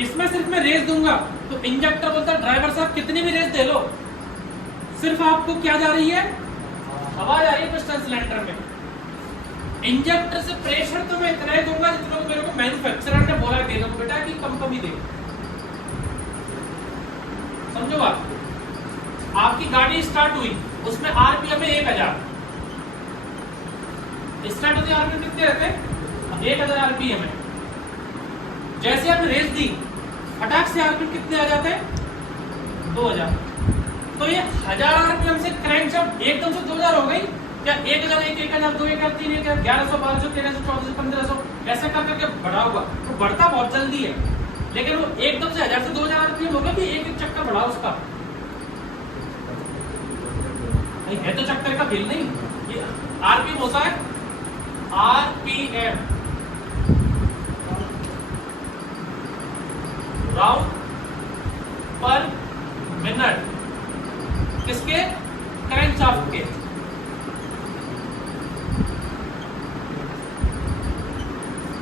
इसमें सिर्फ मैं रेस दूंगा तो इंजेक्टर बोलता है ड्राइवर साहब कितनी भी रेस दे लो, सिर्फ आपको क्या जा रही है? हवा जा रही है पिस्टन सिलेंडर में। इंजेक्टर से प्रेशर तो मैं इतना ही दूंगा जितना मेरे को मैन्युफैक्चरर ने बोला देगा बेटा कि कम ही दे। समझो बात? आपकी गाड़ी स्टार्ट हुई, उसमें RPM है 1000, स्टार्ट होती RPM कितने रहते हैं? 1000 RPM है। जैसे आपने रेस दी, फटाक से RPM कितने आ जाते हैं? 2000। तो ये 1000 RPM से क्रैंकशाफ्ट एकदम से 2000 हो गई क्या? 1000, 1000, 2000, 3000, 1100, 1200, 1300, 1400, 1500 ऐसे कर करके बढ़ा हुआ। तो बढ़ता बहुत जल्दी है, लेकिन वो एकदम से 1000 से 2000 RPM हो गया कि एक चक्कर बढ़ा उसका। नहीं है तो चक्कर का बिल नहीं, ये RPM होता है RPM, राउंड पर मिनट। किसके? क्रैंकशाफ्ट के।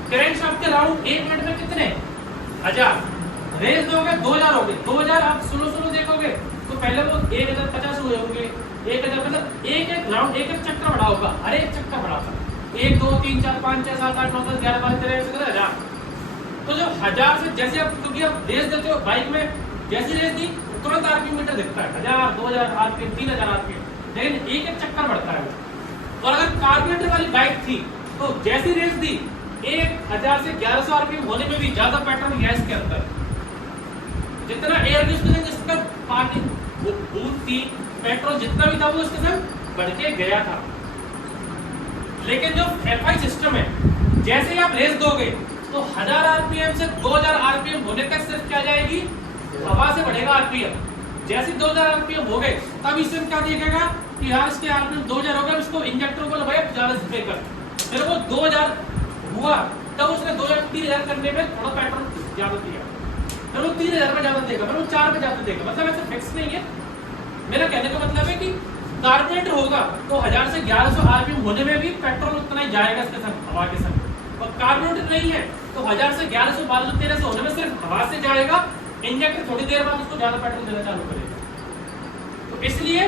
क्रैंकशाफ्ट के राउंड 1 मिनट में कितने? 1000। रेस में हो गए 2000 हो गए। 2000 आप स्लो देखोगे तो पहले वो 1050 हुए होंगे, 1000 मतलब एक राउंड, एक चक्कर बढ़ा होगा, हर एक चक्कर बढ़ा था। 1 2 3 4 5 6 7 8 9 10 11 12 13 14 1000। तो जो 1000 से जैसे आप, क्योंकि आप रेस देते हो बाइक में, जैसी रेस दी तुरंत RPM मीटर दिखता है, 1000 2000 RPM 3000 RPM, लेकिन एक चक्कर बढ़ता है। और अगर कार्बोरेटर वाली बाइक थी तो जैसी रेस दी 1000 से 1100 RPM होने में भी ज्यादा पेट्रोल गैस के अंदर, जितना एयर की उसके संग इसका पानी दूध थी पेट्रोल जितना भी था वो उसके संग बढ़ के गया था। लेकिन जो FI सिस्टम है, जैसे ही आप रेस दोगे तो 1000 आरपीएम से 2000 आरपीएम होने तक सिर्फ क्या जाएगी, हवा से बढ़ेगा आरपीएम। जैसे 2000 आरपीएम हो गए तब इससे क्या देखेगा कि यार इसके आरपीएम 2000 हो गए, इसको इंजेक्टर को लगाया ज्यादा स्प्रे कर, फिर वो 2000 हुआ तब उसने 3000 करने में थोड़ा पेट्रोल ज्यादा दिया, फिर वो 3000 में ज्यादा देगा, फिर वो 4 में ज्यादा देगा। मतलब ऐसा फिक्स नहीं है। मेरा कहने का मतलब है कि कार्बोरेटर होगा तो 1000 से 1100 आरपीएम होने में भी पेट्रोल उतना ही जाएगा इसके साथ हवा के साथ, और कार्बोरेटर नहीं है तो 1000 से 1100 1200 1300 होने में सिर्फ हवा से जाएगा, इंजेक्टर थोड़ी देर बाद उसको ज्यादा पेट्रोल देना चालू करेगा। तो इसलिए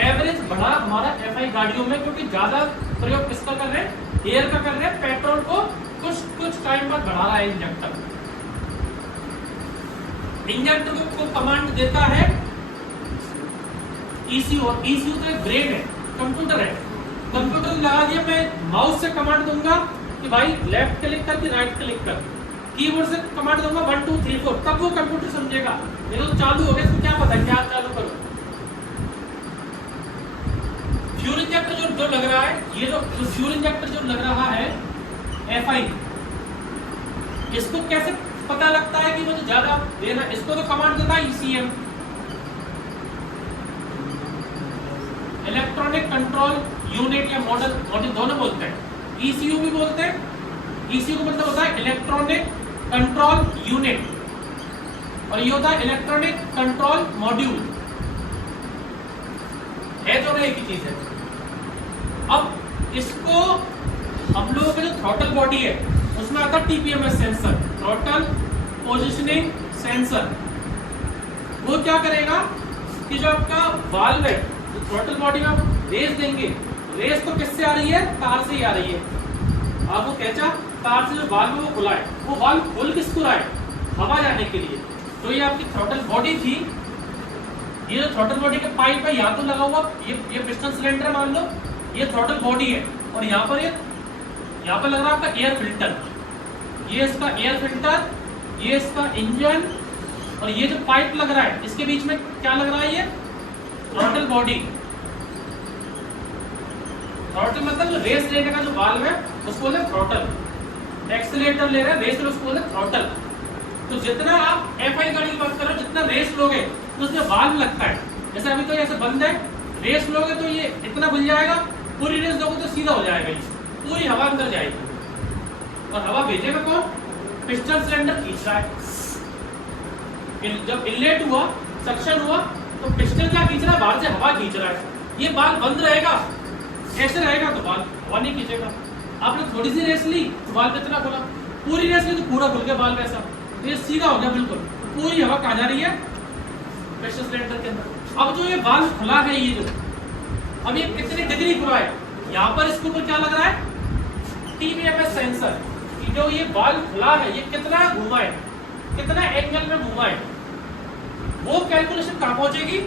एवरेज बढ़ा हमारा FI गाड़ियों में, क्योंकि ज्यादा प्रयोग किसका कर रहे हैं, एयर का कर रहे हैं, पेट्रोल को कुछ टाइम बाद बढ़ा रहा है इंजेक्टर। इंजेक्टर को कमांड देता है ECU, और ECU तो एक ब्रेन है, कंप्यूटर है। कंप्यूटर लगा दिया, मैं माउस से कमांड दूंगा कि भाई लेफ्ट क्लिक कर, राइट क्लिक कर, कीबोर्ड से कमांड दूंगा 1 2 3 4, तब वो कंप्यूटर समझेगा। ये तो चालू हो गया, इसको क्या पता क्या चालू करो। फ्यूल इंजेक्टर जो लग रहा है, ये जो फ्यूल इंजेक्टर जो लग रहा है FI, इसको कैसे पता लगता है कि मुझे ज्यादा देना, इसको तो कमांड देता है ECM, इलेक्ट्रॉनिक कंट्रोल यूनिट या मॉडल दोनों बोलते हैं, ECU भी बोलते हैं। ECU का मतलब होता है इलेक्ट्रॉनिक कंट्रोल यूनिट, और ये होता है इलेक्ट्रॉनिक कंट्रोल मॉड्यूल, है दोनों एक ही चीज है। अब इसको हम लोगों का जो थ्रॉटल बॉडी है उसमें आता है TPMS sensor, throttle positioning sensor. वो क्या करेगा कि जो आपका वाल्व है, जो थ्रॉटल बॉडी में आप रेस देंगे, रेस तो किससे आ रही है, तार से ही आ रही है। आपको कैचा तार से जो वाल्व है वो खुला है, वो वाल्व खुल किसको रहा है, हवा जाने के लिए। तो ये आपकी थ्रॉटल बॉडी थी, ये जो थ्रॉटल बॉडी का पाइप है यहाँ तो लगा हुआ, ये पिस्टन सिलेंडर मान लो, ये थ्रॉटल बॉडी है, और यहाँ पर लग रहा है आपका एयर फिल्टर, ये इसका एयर फिल्टर, ये इसका इंजन, और ये जो पाइप लग रहा है इसके बीच में क्या लग रहा है, ये थ्रॉटल बॉडी। थ्रॉटल मतलब जो रेस देने का जो वाल्व है उसको बोलते हैं थ्रॉटल। एक्सीलरेटर ले रहे हैं, रेस में उसको बोलते हैं थ्रॉटल। तो जितना आप FI गाड़ी की बात कर रहे हो, जितना रेस लोगे तो उसमें वाल्व लगता है। जैसे अभी तो ऐसे बंद है, रेस लोगे तो ये इतना खुल जाएगा, पूरी रेस लोगे तो सीधा हो जाएगा, ये पूरी हवा अंदर जाएगी, और हवा भेजेगा कौन, पिस्टन सिलेंडर खींच रहा है। जब इनलेट हुआ, सक्शन हुआ, तो पिस्टन क्या खींच रहा है, बाहर से हवा खींच रहा है। ये बाल बंद रहेगा, ऐसे रहेगा तो बाल हवा नहीं खींचेगा। आपने थोड़ी सी रेस ली तो बाल कितना खुला, पूरी रेस ली तो पूरा खुल गया बाल वैसा, तो ये सीधा हो गया बिल्कुल। पूरी हवा कहाँ जा रही है, पिस्टन सिलेंडर के अंदर। अब जो ये बाल खुला है, ये जो अब ये कितनी डिग्री खुला है, यहाँ पर इसके ऊपर क्या लग रहा है, TPMS सेंसर, कि जो ये बाल खुला है ये कितना घुमा है, कितना एंगल में घुमा है। वो कैलकुलेशन कहाँ पहुंचेगी,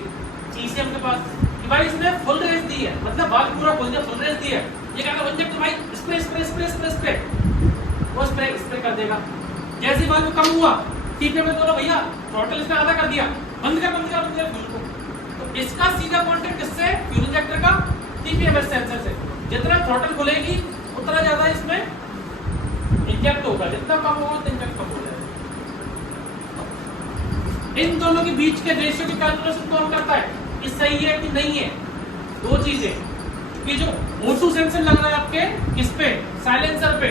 ECM के पास, कि भाई इसने फुल रेस दी है, मतलब बाल पूरा खुल गया, फुल रेस दी है। ये कहता है इंजेक्टर भाई spray spray spray spray spray, वो स्प्रे कर देगा। जैसे बाल कम हुआ, TPMS बोला भैया थ्रॉटल इसने आधा कर दिया, बंद कर फ्यूल को। तो इसका सीधा कॉन्टेक्ट किससे, फ्यूल इंजेक्टर का TPMS सेंसर से। जितना थ्रॉटल खुलेगी उतना ज्यादा इसमें इंजेक्ट होगा, जितना कम होगा उतना इंजेक्ट कम हो जाएगा। इन दोनों के बीच के रेशियो की कैलकुलेशन कौन करता है, कि सही है कि नहीं है। दो चीजें, कि जो O2 सेंसर लग रहा है आपके इस पे साइलेंसर पे,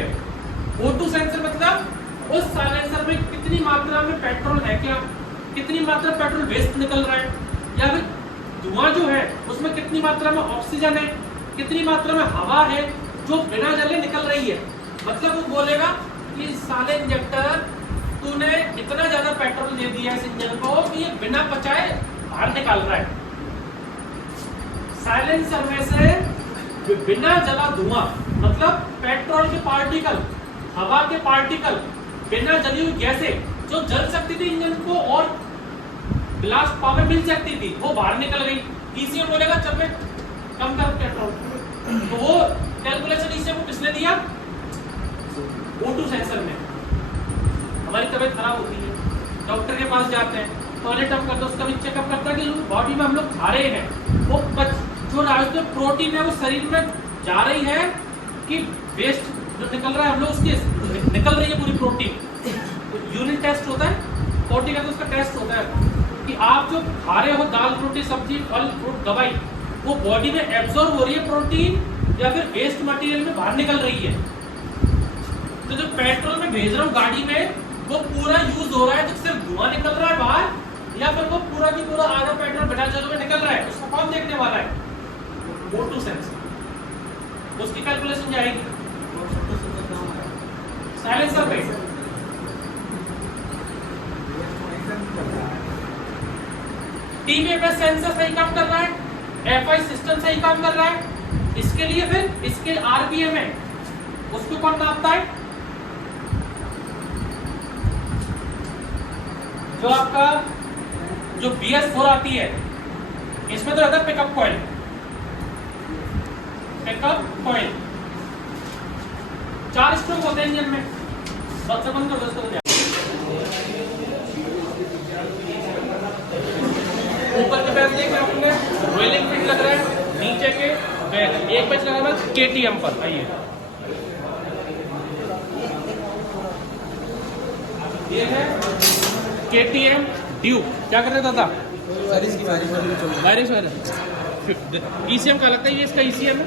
O2 सेंसर मतलब उस साइलेंसर में कितनी मात्रा में पेट्रोल है, क्या कितनी मात्रा पेट्रोल वेस्ट निकल रहा है, या फिर धुआं जो है उसमें कितनी मात्रा में ऑक्सीजन है, कितनी मात्रा में हवा है जो बिना जले निकल रही है। मतलब वो बोलेगा कि साले इंजेक्टर तूने इतना ज्यादा पेट्रोल दे दिया इस इंजन को कि ये बिना पचाए बाहर निकाल रहा है। साइलेंसर में से बिना जला धुआं, मतलब पेट्रोल के पार्टिकल, हवा के पार्टिकल, बिना जली हुई गैसें जो जल सकती थी इंजन को और ब्लास्ट पावर मिल सकती थी, वो बाहर निकल गई। ECM बोलेगा चल पे कम कर पेट्रोल, तो वो कैलकुलेशन ECM को किसने दिया, O2 सेंसर में। हमारी तबीयत खराब होती है, डॉक्टर के पास जाते हैं, टॉयलेट हम करते हैं उसका भी चेकअप करता है कि जो बॉडी में हम लोग खा रहे हैं वो जो जो प्रोटीन है वो शरीर में जा रही है कि वेस्ट जो निकल रहा है हम लोग उसकी निकल रही है पूरी प्रोटीन। यूरिन टेस्ट होता है, पोटी का तो उसका टेस्ट होता है कि आप जो खा रहे हो दाल रोटी सब्जी फल फ्रूट दवाई वो बॉडी में एब्जॉर्ब हो रही है प्रोटीन या फिर वेस्ट मटेरियल में बाहर निकल रही है। तो जो पेट्रोल में भेज रहा हूँ गाड़ी में वो पूरा यूज हो रहा है तो सिर्फ धुआं निकल रहा है बाहर या फिर वो पूरा की पूरा आधा पेट्रोल बिना जलो में निकल रहा है, उसको कौन देखने वाला है? O2 sensor. उसकी कैलकुलेशन जाएगी साइलेंसर पे। टीवीएस सेंसर सही काम कर रहा है, FI सिस्टम सही काम कर रहा है, इसके लिए फिर इसके RPM है उसको कौन नापता है? जो आपका जो BS4 आती है इसमें तो रहता है pickup coil, pickup coil 4 stroke होते हैं इंजन में। बंद कर दो इसको। ऊपर के बैच देख रहे होंगे रॉयल एनफील्ड लग रहा है, नीचे के बैच एक बैच लगा हुआ है KTM पर। आइए ये है KTM ड्यूक। क्या कर रहे दादा? वायरिंग ECM का लगता है, ये इसका ECM है,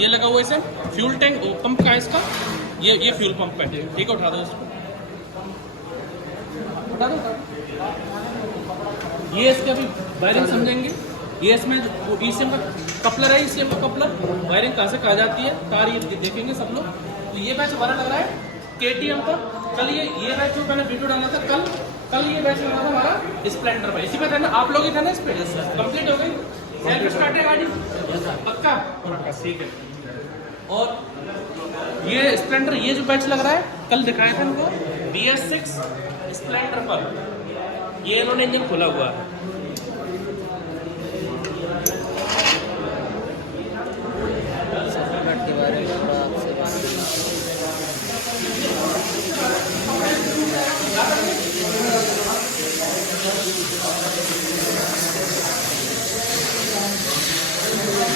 ये लगा हुआ है इसे। फ्यूल टैंक पंप का है इसका, ये फ्यूल पंप है। ठीक है, उठा दो इसको, उठा दो। ये इसके अभी वायरिंग समझेंगे। ये इसमें ECM का कपलर है, ECM का कपलर वायरिंग कहाँ से कहा जाती है कार, ये देखेंगे सब लोग। तो ये बैच हमारा लग रहा है KTM पर। कल ये बैच जो मैंने वीडियो डाला था कल ये बैच लगा था हमारा स्प्लेंडर पर। इसी पे था ना, आप लोग ही थे ना इस पे? कंप्लीट हो गई, सेल्फ स्टार्ट है गाड़ी पक्का? ठीक है। और ये स्प्लेंडर ये जो बैच लग रहा है कल दिखाया था इनको BS6 स्प्लेंडर पर, ये इन्होंने इंजन खोला हुआ है।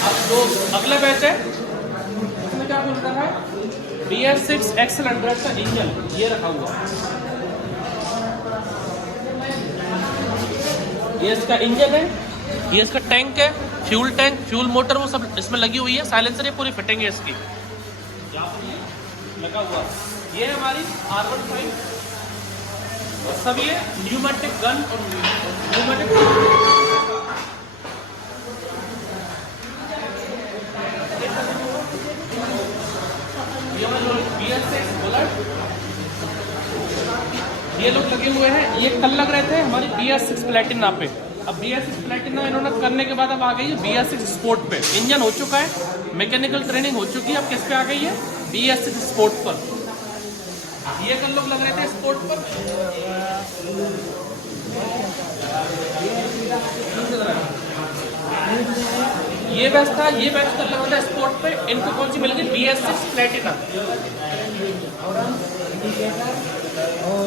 अब जो अगला बैच है इसमें क्या बोल रहा है? BS6 XL100 का इंजन ये रखा हुआ है। ये इसका इंजन है, ये इसका टैंक है, फ्यूल टैंक, फ्यूल मोटर वो सब इसमें लगी हुई है। साइलेंसर ये पूरी फिटिंग है इसकी, यहाँ पर लगा हुआ। ये है हमारी R15 और सब ये न्यूमेटिक गन और न्यूमेटिक ये लोग लगे हुए हैं। ये कल लग रहे थे हमारी BS6 प्लेटिना पे। अब BS6 प्लेटिना इन्होंने करने के बाद अब आ गई है BS6 स्पोर्ट पे। इंजन हो चुका है, मैकेनिकल ट्रेनिंग हो चुकी है, अब किस पे आ गई है? BS6 स्पोर्ट पर। ये कल लोग लग रहे थे स्पोर्ट पर। ये बैच था, ये बैच कल लगा था स्पोर्ट पे। इनको कौन सी मिल गई? BS6 Platina. और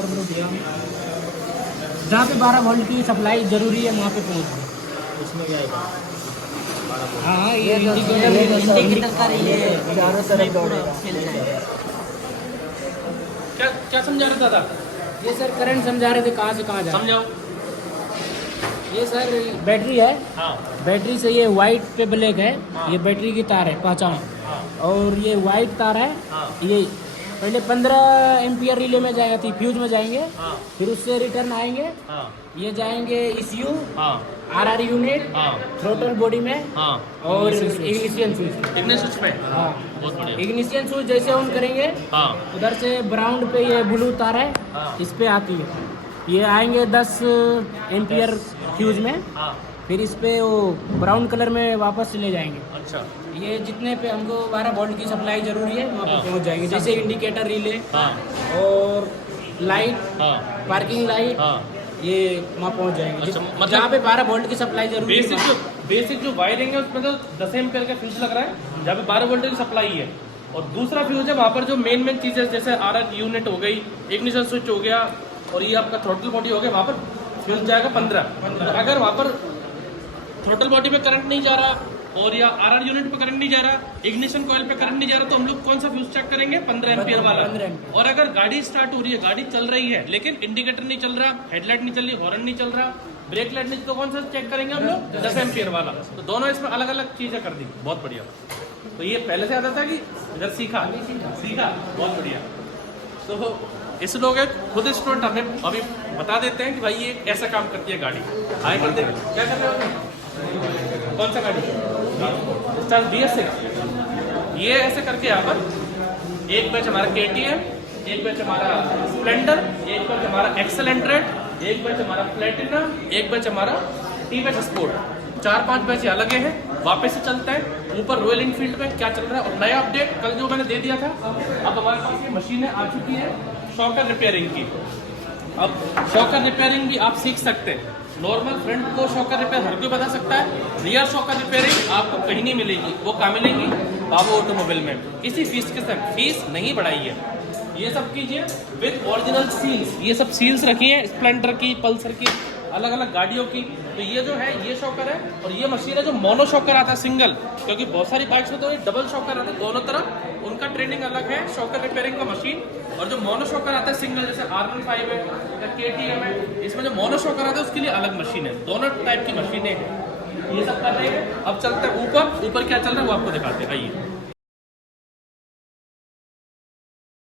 जहाँ पे 12 वोल्ट की सप्लाई जरूरी है वहाँ पे पहुँच गए। इसमें क्या है? हाँ, ये इंडिकेटर का ये चारों तरफ दौड़ेगा। क्या समझा रहे दादा? ये सर करंट समझा रहे थे, कहाँ से कहाँ जाए समझाओ। ये सर बैटरी है। हाँ। बैटरी से ये वाइट पे ब्लैक है। हाँ। ये बैटरी की तार है, पहचान। हाँ। और ये वाइट तार है। हाँ। ये पहले 15 एम्पियर रिले में जाएगा थी, फ्यूज में जाएंगे। हाँ। फिर उससे रिटर्न आएंगे। हाँ। ये जाएंगे ECU, हाँ। RR यूनिट, हाँ। थ्रोटल बॉडी में। हाँ। और इग्निशन स्विच। इग्निशन स्विच में। हाँ, बहुत बढ़िया। इग्निशन स्विच जैसे ऑन करेंगे हाँ। उधर से ब्राउन पे ये ब्लू तार है। हाँ। इस पे आती है। ये आएंगे 10 एम्पियर फ्यूज में। हाँ। फिर इस पे वो ब्राउन कलर में वापस चले जाएंगे। अच्छा। ये जितने पे हमको 12 वोल्ट की सप्लाई जरूरी है वहाँ पे हाँ। पहुँच जाएंगे। जैसे इंडिकेटर रिले हाँ। और लाइट, हाँ। पार्किंग लाइट, हाँ। ये वहाँ पहुँच जाएंगे। अच्छा, मतलब जहाँ पे 12 वोल्ट की सप्लाई जरूरी है। बेसिक जो वायरिंग है उसमें तो 10 एम्पियर का फ्यूज लग रहा है, जहाँ पे 12 वोल्ट की सप्लाई है। और दूसरा फ्यूज है वहाँ पर जो मेन चीज़ें जैसे RR यूनिट हो गई, इग्निशन स्विच हो गया और ये आपका थ्रोटल बॉडी हो गया, वहाँ पर फ्यूज जाएगा 15। अगर वहाँ पर थ्रोटल बॉडी पे करंट नहीं जा रहा और या आरआर यूनिट पे करंट नहीं जा रहा, इग्निशन कॉइल पे करंट नहीं जा रहा, तो हम लोग कौन सा फ्यूज चेक करेंगे? 15 एम्पियर वाला। 15 एम्पियर। और अगर गाड़ी स्टार्ट हो रही है, गाड़ी चल रही है, लेकिन इंडिकेटर नहीं चल रहा, हेडलाइट नहीं चल रही, हॉर्न नहीं चल रहा, ब्रेक लाइट नहीं, तो कौन सा चेक करेंगे हम लोग? 10 एम्पियर वाला। तो दोनों इसमें अलग अलग चीजें कर दी, बहुत बढ़िया। तो ये पहले से आता था कि इधर सीखा, बहुत बढ़िया। तो इस लोग खुद स्टूडेंट हमें अभी बता देते हैं कि भाई ये ऐसा काम करती है गाड़ी। आए करते क्या कर रहे हो? कौन सा गाड़ी? Star BS6। ये ऐसे करके यहाँ पर एक बैच हमारा KTM, एक बैच हमारा स्प्लेंडर, एक बैच हमारा एक्सेलेंट्रेड, एक बैच हमारा प्लेटिनम, एक बैच हमारा T-बैच स्पोर्ट। 4-5 बैच यहाँ लगे हैं। वापस से चलते हैं ऊपर रॉयल इनफील्ड में क्या चल रहा है। और नया अपडेट कल जो मैंने दे दिया था, अब हमारे पास ये मशीनें आ चुकी हैं शॉकर रिपेयरिंग की। अब शॉकर रिपेयरिंग भी आप सीख सकते हैं। नॉर्मल फ्रंट को शॉकर रिपेयर हर कोई बता सकता है, रियर शॉकर रिपेयरिंग आपको कहीं नहीं मिलेगी। वो कहाँ मिलेगी? बाबू ऑटोमोबाइल में। इसी फीस के साथ, फीस नहीं बढ़ाई है। ये सब कीजिए विद ओरिजिनल सील्स। ये सब सील्स रखी है स्प्लेंडर की, पल्सर की, अलग अलग गाड़ियों की। तो ये जो है ये शॉकर है, और ये मशीन है जो मोनो शॉकर आता है सिंगल, क्योंकि बहुत सारी बाइक्स में तो डबल शॉकर आता है दोनों तरफ, उनका ट्रेनिंग अलग है शॉकर रिपेयरिंग का मशीन। और जो मोनो शॉकर आता है सिंगल, जैसे R15 है या KTM है, इसमें जो मोनो शॉकर आता है उसके लिए अलग मशीन है। दोनों टाइप की मशीनें हैं। ये सब कर रहे हैं। अब चलते हैं ऊपर। ऊपर क्या चल रहा है वो आपको दिखाते हैं, आइए।